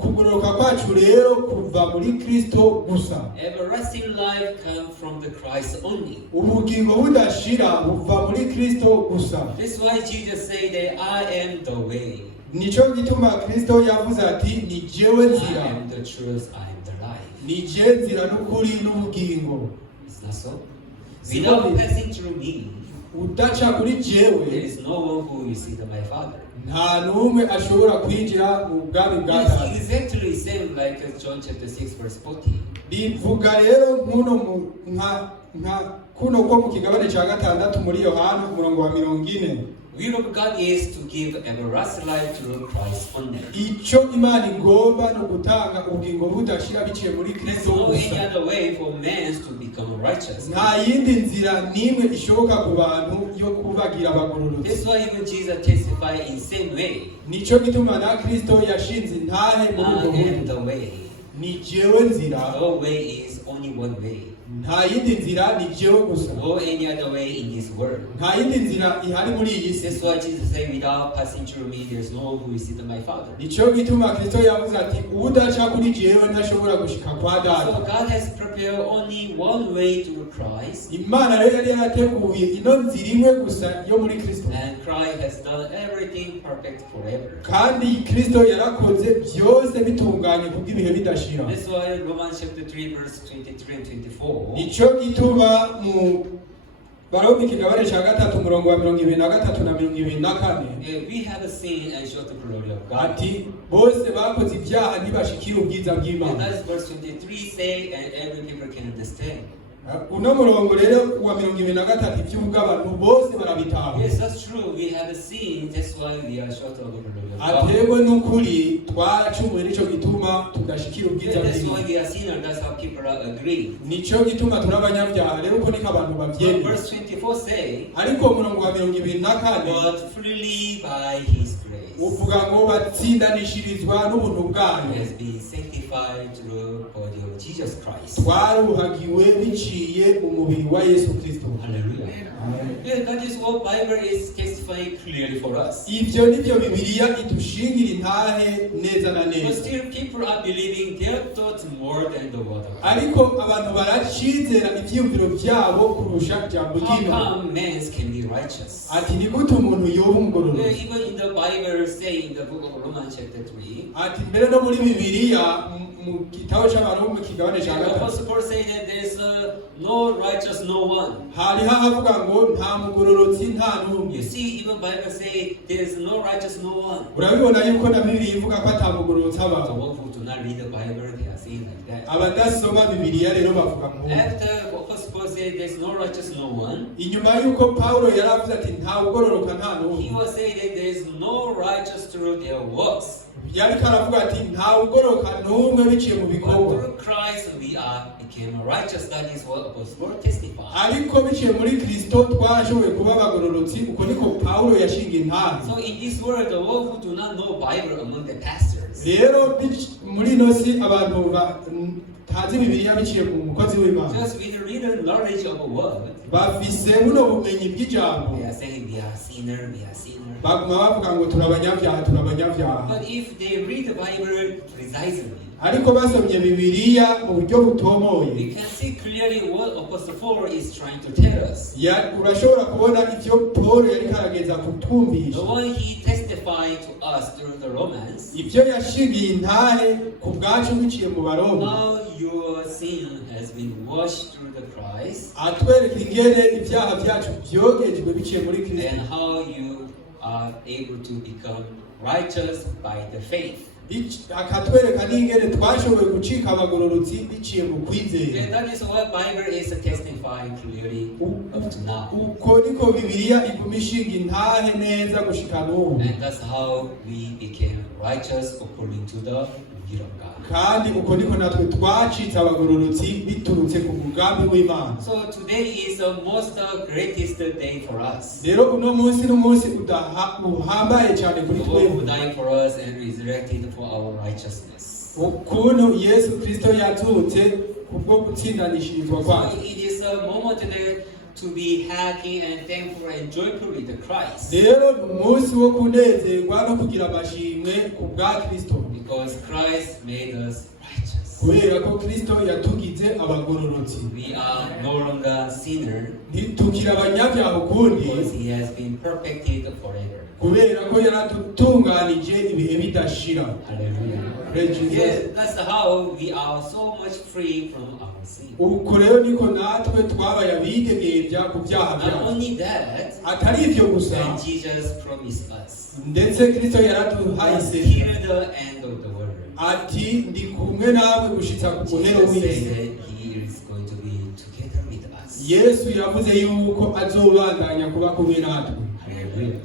Kugororoka kwacu rero kuva muri Kristo gusa. Everlasting life comes from the Christ only. Ubugingo budashira buva muri Kristo gusa. That's why Jesus said that I am the way. Nico gituma Kristo yavuze ati ni jewe I nzira. am the truth, I am the life. Ni je nzira n'ukuri n'ubugingo. Is that so? Without passing through me, Udaca kuri there jewe is no one who will see my Father. nta n'umwe ashobora kwinjira mu bwami bwa It's Data. exactly same like John chapter 6 verse 40. Bivuga rero nka kuno ko mu kigabane ca gatandatu muri Yohana umurongo wa 40. Will of God is to give everlasting life through Christ only. Ico Imana igomba no gutanga ubugingo budashira biciye muri There's Kristo no any gusa. other way for man to become righteous. Nta yindi nzira nimwe ishoboka ku bantu yo kubagira abagororotsi. That's why even Jesus testified in same way. Nico gituma na Kristo yashinze intahe muri ubwo I am buryo. the way. Ni jewe nzira, The way is only one way. nta yindi nzira, ni jewe gusa. No any other way in this world. Nta yindi nzira ihari muri iyi si. That's why Jesus said, without passing through me, there's no one who will see my Father. Nico gituma Kristo yavuze ati udaca kuri jewe ntashobora gushika kwa So Data. God has prepared only one way to Christ, Imana rero yari yarateguye ino nzira imwe gusa yo muri Kristo. and Christ has done everything perfect forever. Kandi Kristo yarakoze byose bitunganye kubw'ibihe bidashira. That's why Romans chapter 3 verse 23 and 24. Nico gituma mu Baroma ikigabane ca gatatu umurongo wa 23 na 24 We have seen and showed the glory of God. ati bose bakoze ibyaha ntibashikira ubwiza And bw'Imana. that's verse 23 say, and every people can understand. Uno murongo rero wa 23 ivyuvuga abantu bose barabitaho. Yes, that's true. We have seen. That's why we are short of the glory of God. Atego n'ukuri twaracumuye nico gituma tudashikira ubwiza That's why bw'Imana. we are sinners. That's how people are agree. Nico gituma turi abanyabyaha rero uko niko abantu bavyemera. Verse 24 say, Ariko umurongo wa 24 but freely by His grace uvuga ngo batsindanishirizwa n'ubuntu He bwayo. has been sanctified justified through the body of Jesus Christ. twaruhagiwe biciye mu mubiri wa Yesu Kristo. Hallelujah. Yeah, that is what Bible is testifying clearly for us. Ivyo nivyo Bibiliya idushingira intahe neza na But neza. still people are believing their thoughts more than the word of God. Ariko abantu baracizera ivyiyumviro vyabo kurusha ijambo How ry'Imana. come men can be righteous? Ati ni gute umuntu yoba Yeah, umugororotsi? even in the Bible, say in the book of Romans chapter 3, Ati mbere no muri Bibiliya mu gitabo c'Abaroma kigabane ca the gatatu Apostle Paul said that there is no righteous, no one. hariho ahavuga ngo nta mugororotsi nta You n'umwe. see, even Bible say there is no righteous, no one. Urabibona yuko na Bibiliya ivuga ko ata mugororotsi So abaho. what who do not read the Bible, they are saying like that. Abadasoma Bibiliya rero bavuga ngo After Apostle Paul said there is no righteous, no one, inyuma yuko Pawulo yaravuze ati nta ugororoka nta he n'umwe, was saying that there is no righteous through their works. yariko aravuga ati nta ugororoka n'umwe biciye mu But bikorwa, through Christ we are became righteous. That is what Apostle Paul testified. ariko biciye muri Kristo twarashoboye kuba abagororotsi. Uko niko Pawulo yashinga intahe. So in this world, the one who do not know Bible among the pastors, Rero muri ino si abantu batazi Bibiliya biciye mu mukozi w'Imana just with the real knowledge of a word, bafise buno bumenyi bw'ijambo, they are saying we are sinner, we are sinner. baguma bavuga ngo turabanyabyaha turabanyabyaha. But if they read the Bible precisely, Ariko basomye Bibiliya mu buryo butomoye, we can see clearly what Apostle Paul is trying to tell us. urashobora kubona ivyo Paul yariko arageza The kutumvisha, one he testified to us through the Romans. ivyo yashingiye intahe ku bwacu biciye mu Baroma, Now your sin has been washed through the Christ, atwereka ingene ivyaha vyacu vyogejwe biciye muri Kristo, and how you are able to become righteous by the faith. akatwereka n'ingene twashoboye gucika abagororotsi biciye mu kwizera. And that is what Bible is testifying clearly up to now. Uko niko Bibiliya iguma ishinga intahe neza gushika n'ubu, And that's how we became righteous according to the will of God. kandi uko niko natwe twacitse abagororotsi biturutse ku mugambi w'Imana. So today is the most greatest day for us. Rero uno munsi n'umunsi uhambaye cyane kuri The one who twebwe, died for us and resurrected for our righteousness. ukuntu Yesu Kristo yazutse kubwo gutsindanishirizwa So kwacu. it is a moment to be happy and thankful and joyful with the Christ. Rero ni umunsi wo kunezerwa no kugira amashimwe ku bwa Kristo, Because Christ made us righteous. kubera ko Kristo yatugize abagororotsi. We are no longer sinners Ntitukiri abanyabyaha ukundi, because He has been perfected forever. kubera ko yaradutunganije ibihe bidashira. Hallelujah. Praise Jesus. Yes, that's how we are so much free from our sin. Uko rero niko natwe twabaye abidegemvya ku byaha Not byacu. only that, Atari ivyo gusa, and Jesus promised us ndetse Kristo yaraduhaye until isezerano the end of the world. ati ndi kumwe nawe gushitsa ku muhero Jesus said w'isi. that He is going to be together with us. Yesu yavuze yuko azobandanya kuba kumwe natwe. Hallelujah.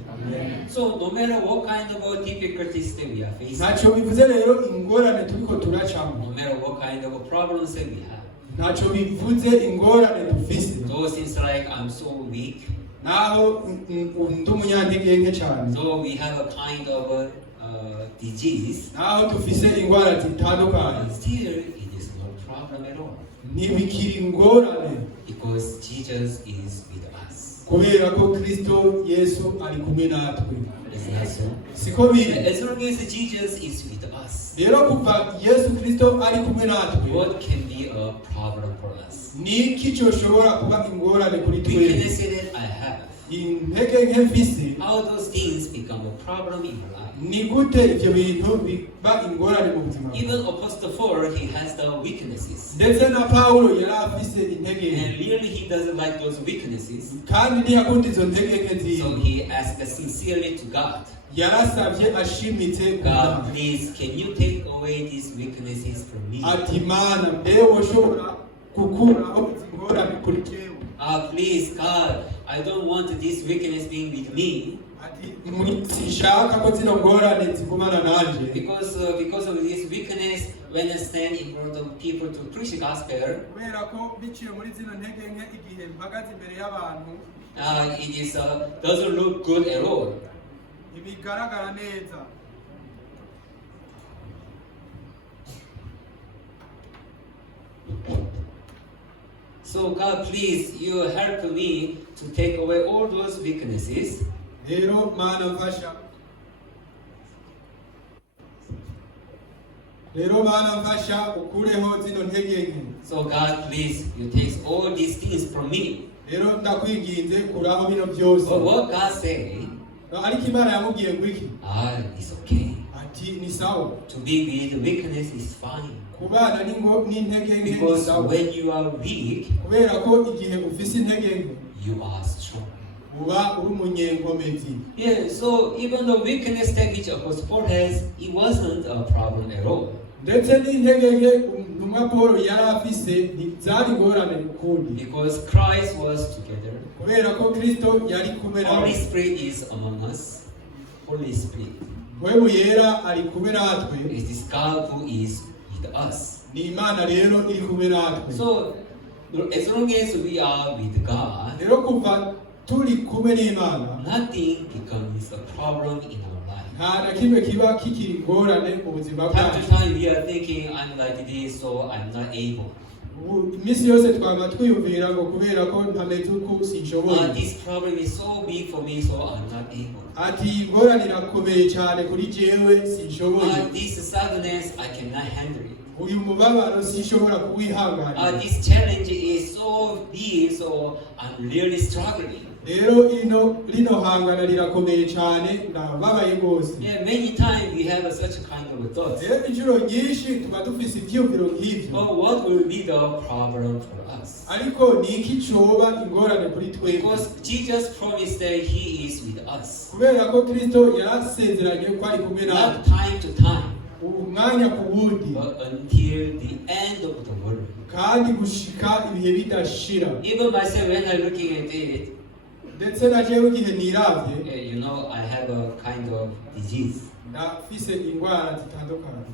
So no matter what kind of difficulties that we are facing, Ntacyo bivuze rero ingorane turiko turacamo, no matter what kind of problems that we have, ntacyo bivuze ingorane dufise, though things like I'm so weak, naho ndi umunyantege nke cyane, though we have a kind of disease, naho dufise ingwara zitandukanye, still it is no problem at all ntibikiri ingorane because Jesus is with us. kubera ko Kristo Yesu ari kumwe natwe. Isn't that so? Siko biri. As long as Jesus is with us, Rero kuva Yesu Kristo ari kumwe natwe, what can be a problem for us? niki cyoshobora kuba ingorane kuri twebwe? Weakness that I have, Intege nke mfise, how those things become a problem in my life. ni gute ivyo bintu biba ingorane mu buzima bwawe? Even Apostle Paul, he has the weaknesses. Ndetse na Pawulo yari afise intege nke, And really he doesn't like those weaknesses. kandi ntiyakunda izo ntege nke So ziwe. he asked sincerely to God, Yarasavye ashimitse ku God, Mana, please, can you take away these weaknesses from me? ati Mana mbewe woshobora gukuraho izi ngorane kuri jewe. Please, God, I don't want this weakness being with me Ati sinshaka ko zino ngorane zigumana nanje, because of this weakness, when I stand in front of people to preach the gospel, kubera ko biciye muri zino ntege nke igihe mpagaze imbere y'abantu it is doesn't look good at all. ntibigaragara neza. So God, please, you help me to take away all those weaknesses. rero mana mfasha ukureho zino ntege nke. So God, please, you take all these things from me. rero ndakwinginze kuraho bino byose. But what God said, ariko Imana yamubwiye ngo iki? it's okay. ati ni sawa. To be with weakness is fine. kubana n'intege nke ni Because sawa. when you are weak, kubera ko igihe ufise intege nke you are strong. uba uri umunyenkomezi. Yeah, so even the weakness that which Apostle Paul has, it wasn't a problem at all. ndetse n'intege nke intumwa Paul yari afise ntizari ingorane ukundi. Because Christ was together. kubera ko Kristo yari kumwe nawe. Holy Spirit is among us. Holy Spirit. Mpwemu yera ari kumwe natwe. It is God who is with us. ni Imana rero iri kumwe natwe. So as long as we are with God, rero kuva turi kumwe n'Imana, nothing becomes a problem in our life. nta na kimwe kiba kikiri ingorane mu buzima Time to bwacu. time we are thinking, I'm like this, so I'm not able. iminsi yose twaba twiyumvira ngo kubera ko ntameze uko sinshoboye. This problem is so big for me, so I'm not able. ati ingorane irakomeye cyane kuri jewe sinshoboye. This sadness, I cannot handle it. uyu mubabaro sinshobora kuwihanganira. This challenge is so big, so I'm really struggling. rero rino hangana rirakomeye cyane ndababaye rwose. Yeah, many times we have such kind of thoughts. rero inshuro nyinshi tuba dufise ibyiyumviro nk'ibyo. But what will be the problem for us? ariko ni iki coba ingorane kuri twebwe? Because Jesus promised that He is with us. kubera ko Kristo yarasezeranye ko ari kumwe Not natwe time to time, umwanya ku wundi, but until the end of the world. kandi gushika ibihe bidashira. Even myself, when I'm looking at it, ndetse na jewe igihe niravye, I have a kind of disease. ndafise ingwara zitandukanye.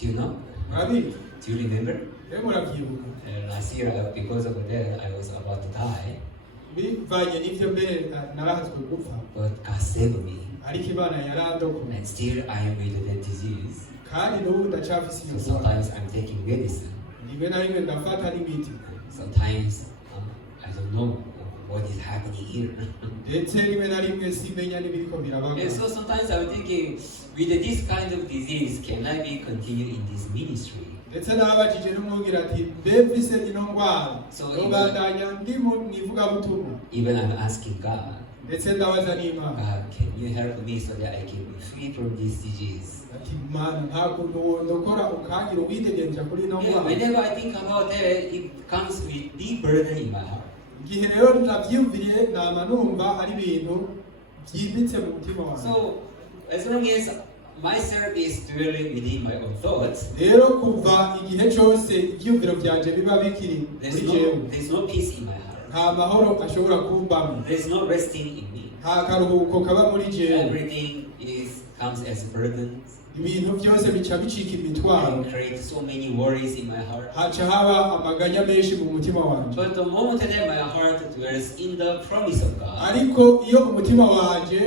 Do you know? murabizi? Do you remember? rero murabyibuka. Last year, because of that, I was about to die. bivanye n'ivyo mbere narahazwe gupfa, But God saved me. ariko Imana yarandokoye. And still, I am with that disease. kandi n'ubu ndacafise So iyo ngwara. sometimes I'm taking medicine. rimwe na rimwe ndafata n'imiti. Sometimes I don't know what is happening here. ndetse rimwe na rimwe simenya n'ibiriko birabaho. And so sometimes I'm thinking, with this kind of disease, can I be continue in this ministry? ndetse nababajije n'umwungira ati mbe mfise ino ngwara So nobandanya ndi mu ivugabutumwa. Even I'm asking God, ndetse ndabaza n'Imana God, can you help me so that I can be free from this disease? ati Mana nta kuntu wondokora ukangira uwidegenja kuri ino Yeah, ngwara. whenever I think about that, it comes with deep burden in my heart. igihe rero ndavyiyumviriye nama numva ari ibintu byimbitse mu mutima wanjye. So as long as myself is dwelling within my own thoughts, rero kuva igihe cyose ibyiyumviro byanje biba bikiri muri jewe, there's no peace in my heart. nta mahoro ashobora kumbamo, There's no resting in me. nta karuhuko kaba muri jewe. Everything comes as burdens ibintu byose bica bicika imitwaro, and create so many worries in my heart. haca haba amaganya menshi mu mutima wanje. But the moment that my heart dwells in the promise of God, ariko iyo umutima wanje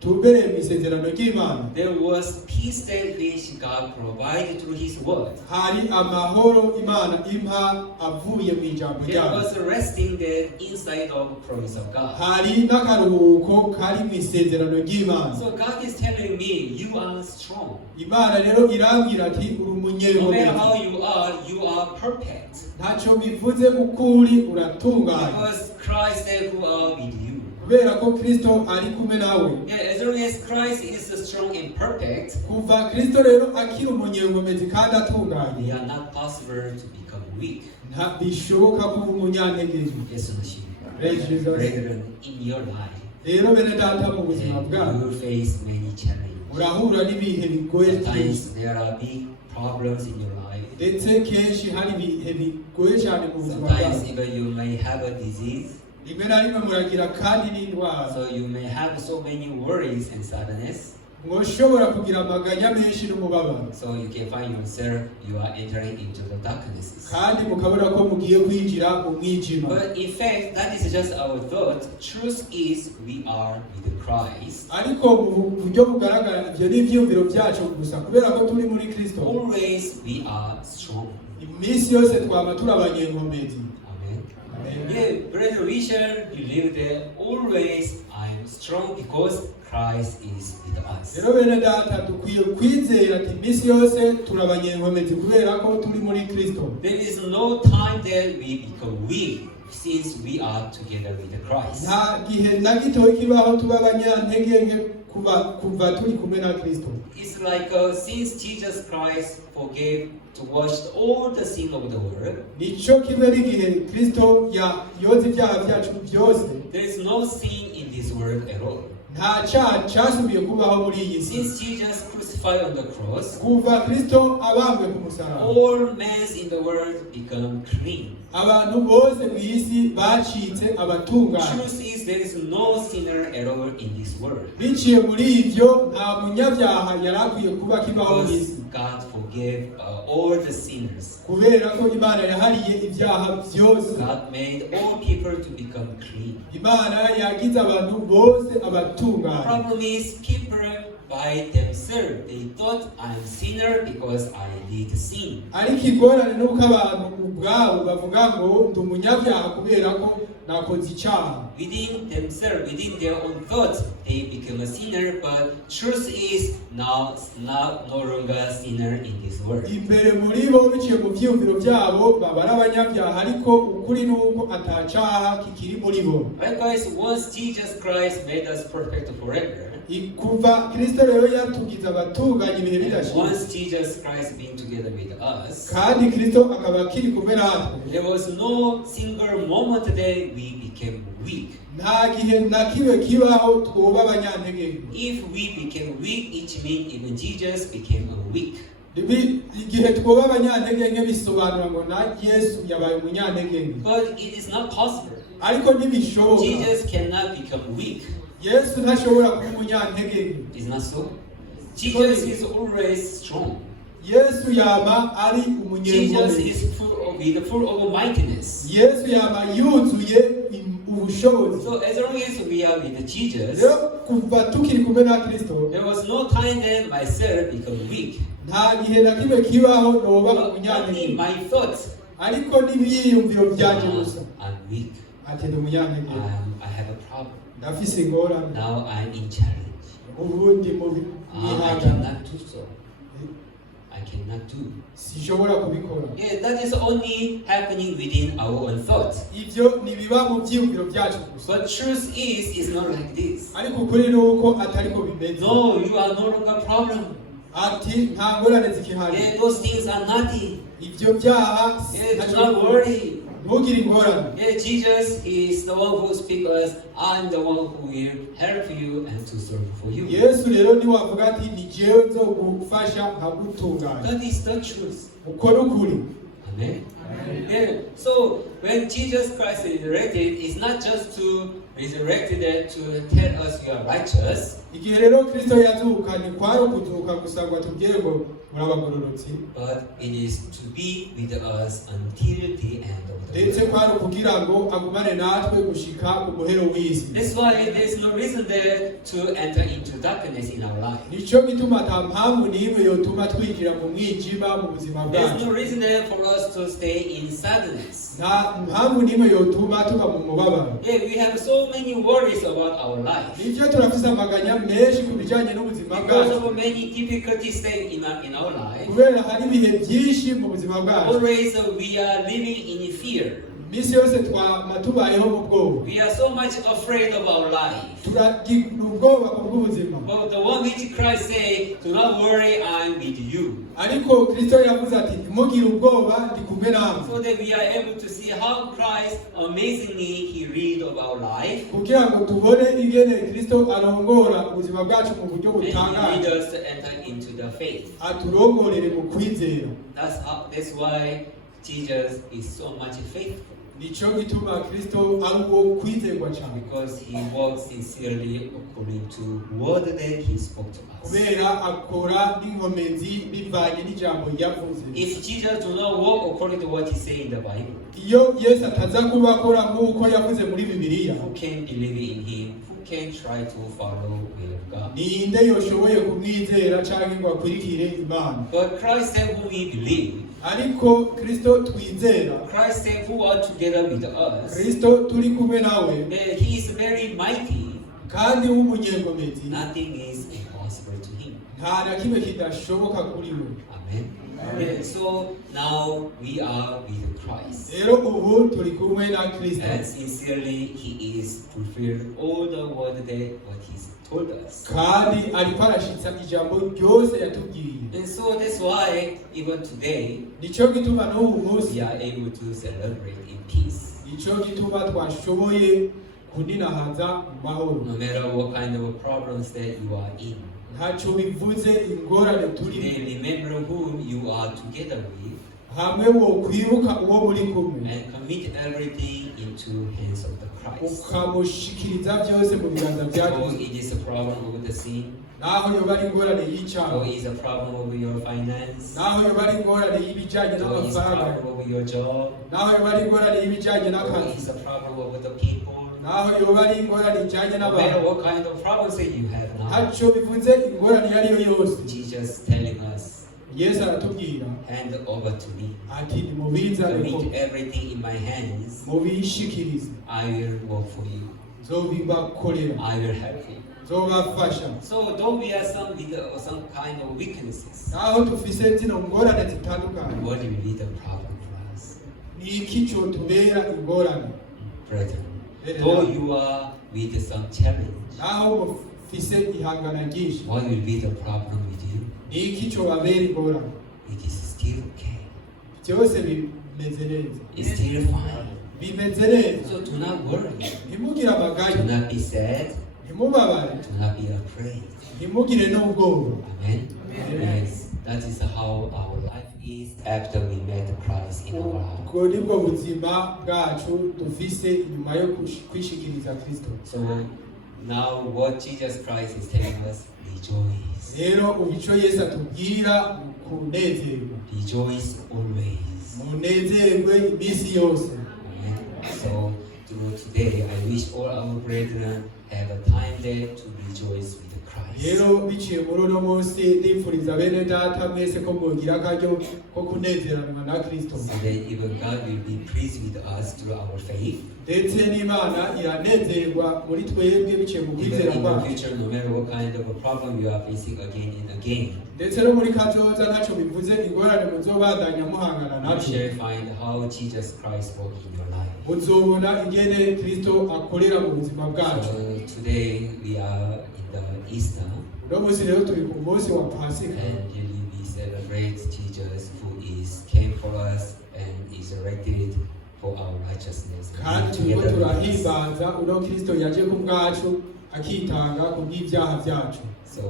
utumbereye mu isezerano ry'Imana, there was peace that which God provided through His word. hari amahoro Imana impa avuye mu ijambo There ryayo. was a resting there inside of the promise of God. hari n'akaruhuko kari mu isezerano ry'Imana. So God is telling me, you are strong. Imana rero irambwira ati uri No matter how umunyenkomezi, you are perfect. ntacyo bivuze uko uri uratunganye, Because Christ is who are with you. kubera ko Kristo ari kumwe nawe. Yeah, as long as Christ is strong and perfect, kuva Kristo rero akiri umunyenkomezi kandi atunganye, we are not possible to become weak. nta bishoboka kuba umunyantege. Yes, Praise Jesus. brethren, in your life, rero bene data mu buzima you bwawe will face many challenges. urahura n'ibihe bigoye byinshi, Sometimes there are big problems in your life. ndetse kenshi hari ibihe bigoye cyane mu buzima Sometimes bwawe. even you may have a disease, rimwe na rimwe muragira kandi n'indwara, so you may have so many worries and sadness. mwoshobora kugira amaganya menshi n'umubabaro, So you can find yourself, you are entering into the darknesses. kandi mukabona ko mugiye kwinjira mu mwijima. But in fact, that is just our thought. Truth is, we are with Christ. ariko mu buryo bugaragara ibyo ni ibyiyumviro byacu gusa, kubera ko turi muri Kristo Always we are strong. iminsi yose twaba turi abanyenkomezi. Amen. Yeah, brother Richard, you live there. Always I'm strong because Christ is with us. rero bene data dukwiye kwizera ati iminsi yose turabanyenkomezi kubera ko turi muri Kristo. There is no time that we become weak since we are together with Christ. nta gihe na gito kibaho tuba abanyantege kuva turi kumwe na Kristo. It's like since Jesus Christ forgave to wash all the sin of the world, nico kimwe n'igihe Kristo yoza ibyaha byacu byose, there is no sin in this world at all. nta cyaha cyasubiye kubaho muri iyi si. Since Jesus crucified on the cross, kuva Kristo abambwe ku musaraba, all men in the world become clean. abantu bose mu isi bacitse abatunganye. Truth is, there is no sinner at all in this world. biciye muri ibyo nta munyabyaha yari akwiye kuba kibaho mu isi. God forgave all the sinners. kubera ko Imana yahariye ibyaha byose. God made all people to become clean. Imana yagize abantu bose abatunganye. Problem is, people by themselves, they thought I'm sinner because I did sin. ariko igorane nuko abantu ubwabo bavuga ngo ndi umunyabyaha kubera ko nakoze icyaha. Within themselves, within their own thoughts, they become a sinner, but truth is now no longer a sinner in this world. imbere muri bo biciye mu byiyumviro byabo baba ari abanyabyaha, ariko ukuri nuko atacyaha kikiri muri bo. Likewise, once Jesus Christ made us perfect forever, kuva Kristo rero yatugize abatunganye ibihe bidashira, once Jesus Christ being together with us, kandi Kristo akaba akiri kumwe natwe, there was no single moment that we became weak. nta gihe na kimwe kibaho twoba abanyantege. If we became weak, it means even Jesus became weak. igihe twoba abanyantege nke bisobanura ngo na Yesu yabaye umunyantege. But it is not possible. ariko ntibishoboka. Jesus cannot become weak. Yesu ntashobora kuba umunyantege. It's not so. Jesus is always strong. Yesu yaba ari Jesus umunyenkomezi. is full of mightiness. Yesu yaba yuzuye ubushobozi. So as long as we are with Jesus, rero kuva tukiri kumwe na Kristo, there was no time that myself become weak. nta gihe na kimwe kibaho noba But only umunyantege. my thoughts, ariko n'ibyiyumviro byanjye gusa I'm weak. ati ndi umunyantege, I have a problem. ndafise ingorane, Now I'm in challenge. ubundi mu I bihangano cannot do so. I cannot do. sinshobora kubikora. Yeah, that is only happening within our own thoughts. ibyo ntibiba mu byiyumviro byacu gusa, But truth is, it's not like this. ariko ukuri ni uko atariko bimeze. No, you are no longer a problem. ati nta ngorane zikihari. Yeah, those things are nothing. ibyo byaha Yeah, do not worry. ntugire ingorane. Yeah, Jesus is the one who speaks us. I'm the one who will help you and to serve for you. Yesu rero niwavuga ati ni jewe nzogufasha nkagutunganya, That is the truth. uko ni ukuri. Amen. Yeah. So when Jesus Christ is resurrected, it's not just to resurrect it to tell us you are righteous, igihe rero Kristo yazuka ni kwari ukuzuka gusa ngo atubwire ngo murabagororotsi, but it is to be with us until the end of the ndetse world. kwari ukugira ngo agumane natwe gushika ku muhero w'isi. That's why there's no reason there to enter into darkness in our life. nicyo gituma ata mpamvu n'imwe yotuma twinjira mu mwijima mu buzima There's bwacu. no reason there for us to stay in sadness. nta mpamvu n'imwe yotuma tuba mu mubabaro. Yeah, we have so many worries about our life. nicyo turafise amaganya menshi ku bijyanye n'ubuzima Because bwacu, of many difficulties in our life, kubera hari ibihe byinshi mu buzima bwacu. always we are living in fear. iminsi yose twama tubayeho mu bwoba, We are so much afraid of our life. turagira ubwoba ku bw'ubuzima. But the one which Christ said, do not worry, I'm with you. ariko Kristo yavuze ati ntimugire ubwoba ndi kumwe namwe, So that we are able to see how Christ amazingly he read of our life. kugira ngo tubone ingene Kristo arongora ubuzima bwacu mu buryo And he lead butangaje, us to enter into the faith. aturongorere mu kwizera. That's why Jesus is so much faithful. nicyo gituma Kristo ari uwo kwizerwa cyane, Because he walks sincerely according to word that he spoke to us. kubera akora n'inkomezi bivanye n'ijambo yavuze. If Jesus do not walk according to what he say in the Bible, iyo Yesu ataza kuba akora nk'uko yavuze muri Bibiliya, who can believe in him? Who can try to follow will of God? ninde yoshoboye kumwizera canke ngo akurikire Imana? But Christ said who we believe. Ariko Kristo twizera, Christ said who are together with us. Kristo turi kumwe nawe, He is very mighty. kandi w'umunyengomezi, Nothing is impossible to him. nta na kimwe kidashoboka kuri we. Amen. Yeah, so now we are with Christ. Rero ubu turi kumwe na Kristo, And sincerely, He is fulfilled all the word that what He's told us. kandi ariko arashitsa ijambo ryose yatubwiye. And so that's why even today Nico gituma n'ubu munsi, we are able to celebrate in peace. nico gituma twashoboye kuninahaza mu mahoro. No matter what kind of problems that you are in. Ntaco bivuze ingorane Today, turi, remember whom you are together with hamwe wo kwibuka uwo muri kumwe, and commit everything into hands of the Christ. ukamushikiriza byose mu biganza bya So Kristo. it is a problem of the sin, Naho yoba ari ingorane or y'icyaha, it is a problem of your finance, naho yoba ari ingorane y'ibijyanye or it is a n'amafaranga, problem of your job, naho yoba ari ingorane y'ibijyanye or it n'akazi, is a problem of the people. naho yoba ari ingorane ijyanye No matter n'abantu, what kind of problems that you have now, ntaco bivuze ingorane iyo ari yo yose. Jesus telling us, Yesu aratubwira hand over to me. ati nimubinzane ko Commit everything in my hands. mubishikirize, I will work for you. nzobibakorera, I will help you. nzobafasha. So though we have some kind of weaknesses, Naho dufise zino ngorane zitandukanye, what will be the problem for us? ni iki cotubera ingorane? Brethren, though you are with some challenge, Naho mufise ihangana ryinshi, what will be the problem with you? ni iki cobabera ingorane? It is still okay. Byose bimeze neza, It's still fine. bimeze neza. So do not worry. Ntimugire Do amagayo, not be sad. ntimubabare, Do not be afraid. ntimugire n'ubwoba. Amen. Yes, that is how our life is after we met Christ in our heart. Ubwo nibwo buzima bwacu dufise inyuma yo kwishikiriza Kristo. So now what Jesus Christ is telling us, rejoice. Rero ubu ico Yesu atubwira ni kunezerwa, Rejoice always. munezerwe iminsi yose. Amen. So today I wish all our brethren have a time there to rejoice with Christ. Rero biciye muri uno munsi ndipfuriza bene data mwese ko mwogira akaryo ko kunezeranwa na Kristo, So that even God will be pleased with us through our faith. ndetse n'Imana iranezerwa muri twebwe biciye mu Even kwizera in the kwacu. future, no matter what kind of a problem you are facing again and again, Ndetse no muri kazoza ntaco bivuze ingorane muzobandanya muhangana you nazo, shall find how Jesus Christ works in your life. muzobona ingene Kristo akorera mu buzima bwacu. So today we are in the Easter, Uno munsi rero turi ku munsi wa Pasika, and really we celebrate Jesus who came for us and is erected for our righteousness. kandi turiko Together with us. turahimbaza uno Kristo yaje ku bwacu akitanga ku bw'ibyaha byacu. So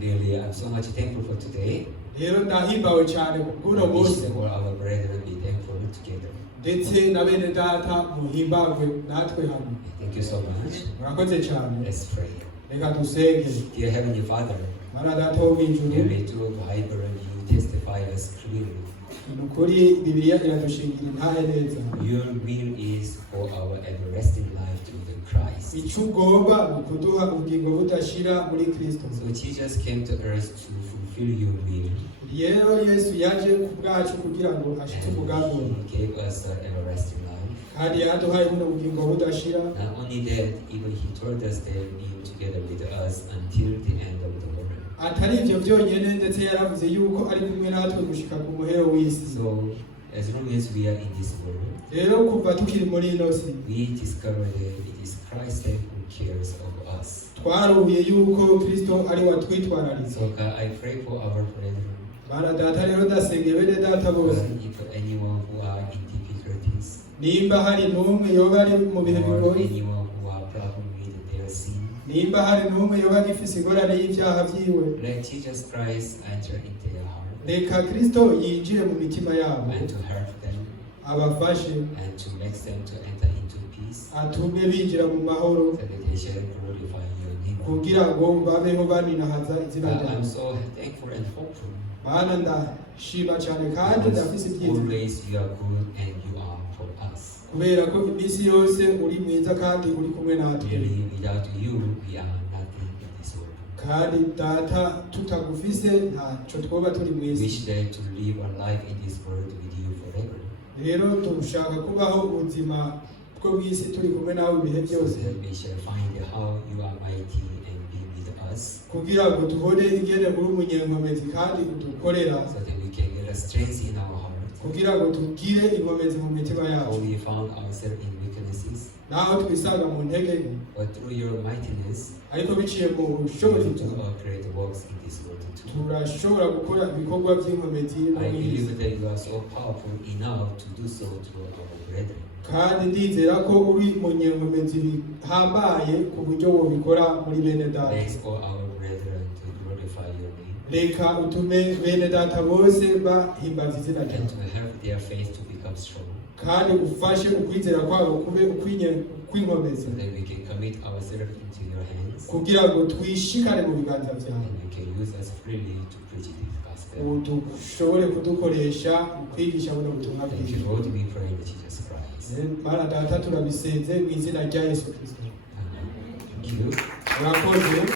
really, I'm so much thankful for today. Rero ndahimbawe cyane ku bw'uno I wish munsi, all our brethren be thankful together. ndetse na bene data muhimbagwe natwe hamwe. Thank you so much. Murakoze cyane. Let's pray. Reka dusenge. Dear Heavenly Father, Mana data wo mw'ijuru, really through the Bible you testify us clearly. ni ukuri Bibiliya iradushingira intahe neza. Your will is for our everlasting life through the Christ. Icyo ugomba ni ukuduha ubugingo budashira muri Kristo. So Jesus came to earth to fulfill your will. Rero Yesu yaje ku bwacu kugira ngo ashitse umugambi we, And he gave us the everlasting life. kandi yaduhaye buno bugingo budashira. Not only that, even he told us that he will be together with us until the end of the world. Atari ibyo byonyine, ndetse yaravuze yuko ari kumwe natwe gushika ku muhero w'isi. So as long as we are in this world, Rero kuva tukiri muri ino si, we discover that it is Christ that who cares of us. twaruhuye yuko Kristo ari watwitwararitse. So God, I pray for our brethren. Bana data rero ndasenge bene data bose, If anyone who are in difficulties, nimba hari n'umwe yoba ari mu bihe or bigoye, anyone who are problem with their sin, nimba hari n'umwe yoba agifise ingorane y'ibyaha vyiwe, let Jesus Christ enter into their heart reka Kristo yinjire mu mitima yabo, and to help them abafashe, and to make them to enter into peace, atume binjira mu mahoro, so that they shall glorify your name kugira ngo babeho baninahaza izina I'm ryawe. so thankful and hopeful. Mana ndashima cyane kandi ndafise ibyiza Always you are good and you are for us. kubera ko iminsi yose uri mwiza kandi uri kumwe natwe. Really, without you, we are nothing in this world. Kandi data tutagufise ntacyo twoba turi We mwiza. wish that to live a life in this world with you forever. Rero dushaka kubaho ubuzima bwo bw'isi turi kumwe nawe ibihe So byose that we shall find how you are mighty and be with us. kugira ngo tubone ingene muri umunyenkomezi kandi udukorera So that we can get a strength in our heart. kugira ngo tugire inkomezi mu mitima How yacu we found ourselves in weaknesses. naho twisanga mu ntege nke, But through your mightiness, ariko biciye mu we bushobozi will do bwawe our great works in this world too. turashobora gukora ibikorwa by'inkomezi no I mu isi. believe that you are so powerful enough to do so to our brethren. kandi ndizera ko uri mu nyenkomezi bihambaye ku buryo wobikora muri bene data. Thanks for our brethren to glorify your name Reka utume bene data bose bahimbaza izina and ryawe to help their faith to become strong, kandi ufashe ukwizera kwabo kube ukw'inkomezi so that we can commit ourselves into your hands kugira ngo twishikane mu biganza byawe and you can use us freely to preach this gospel. dushobore kudukoresha mu kwigisha buno butumwa Thank you, bwiza. Lord, we pray in Jesus Christ. Mana data turabisenze mu izina rya Yesu Kristo. Thank you. Urakoze.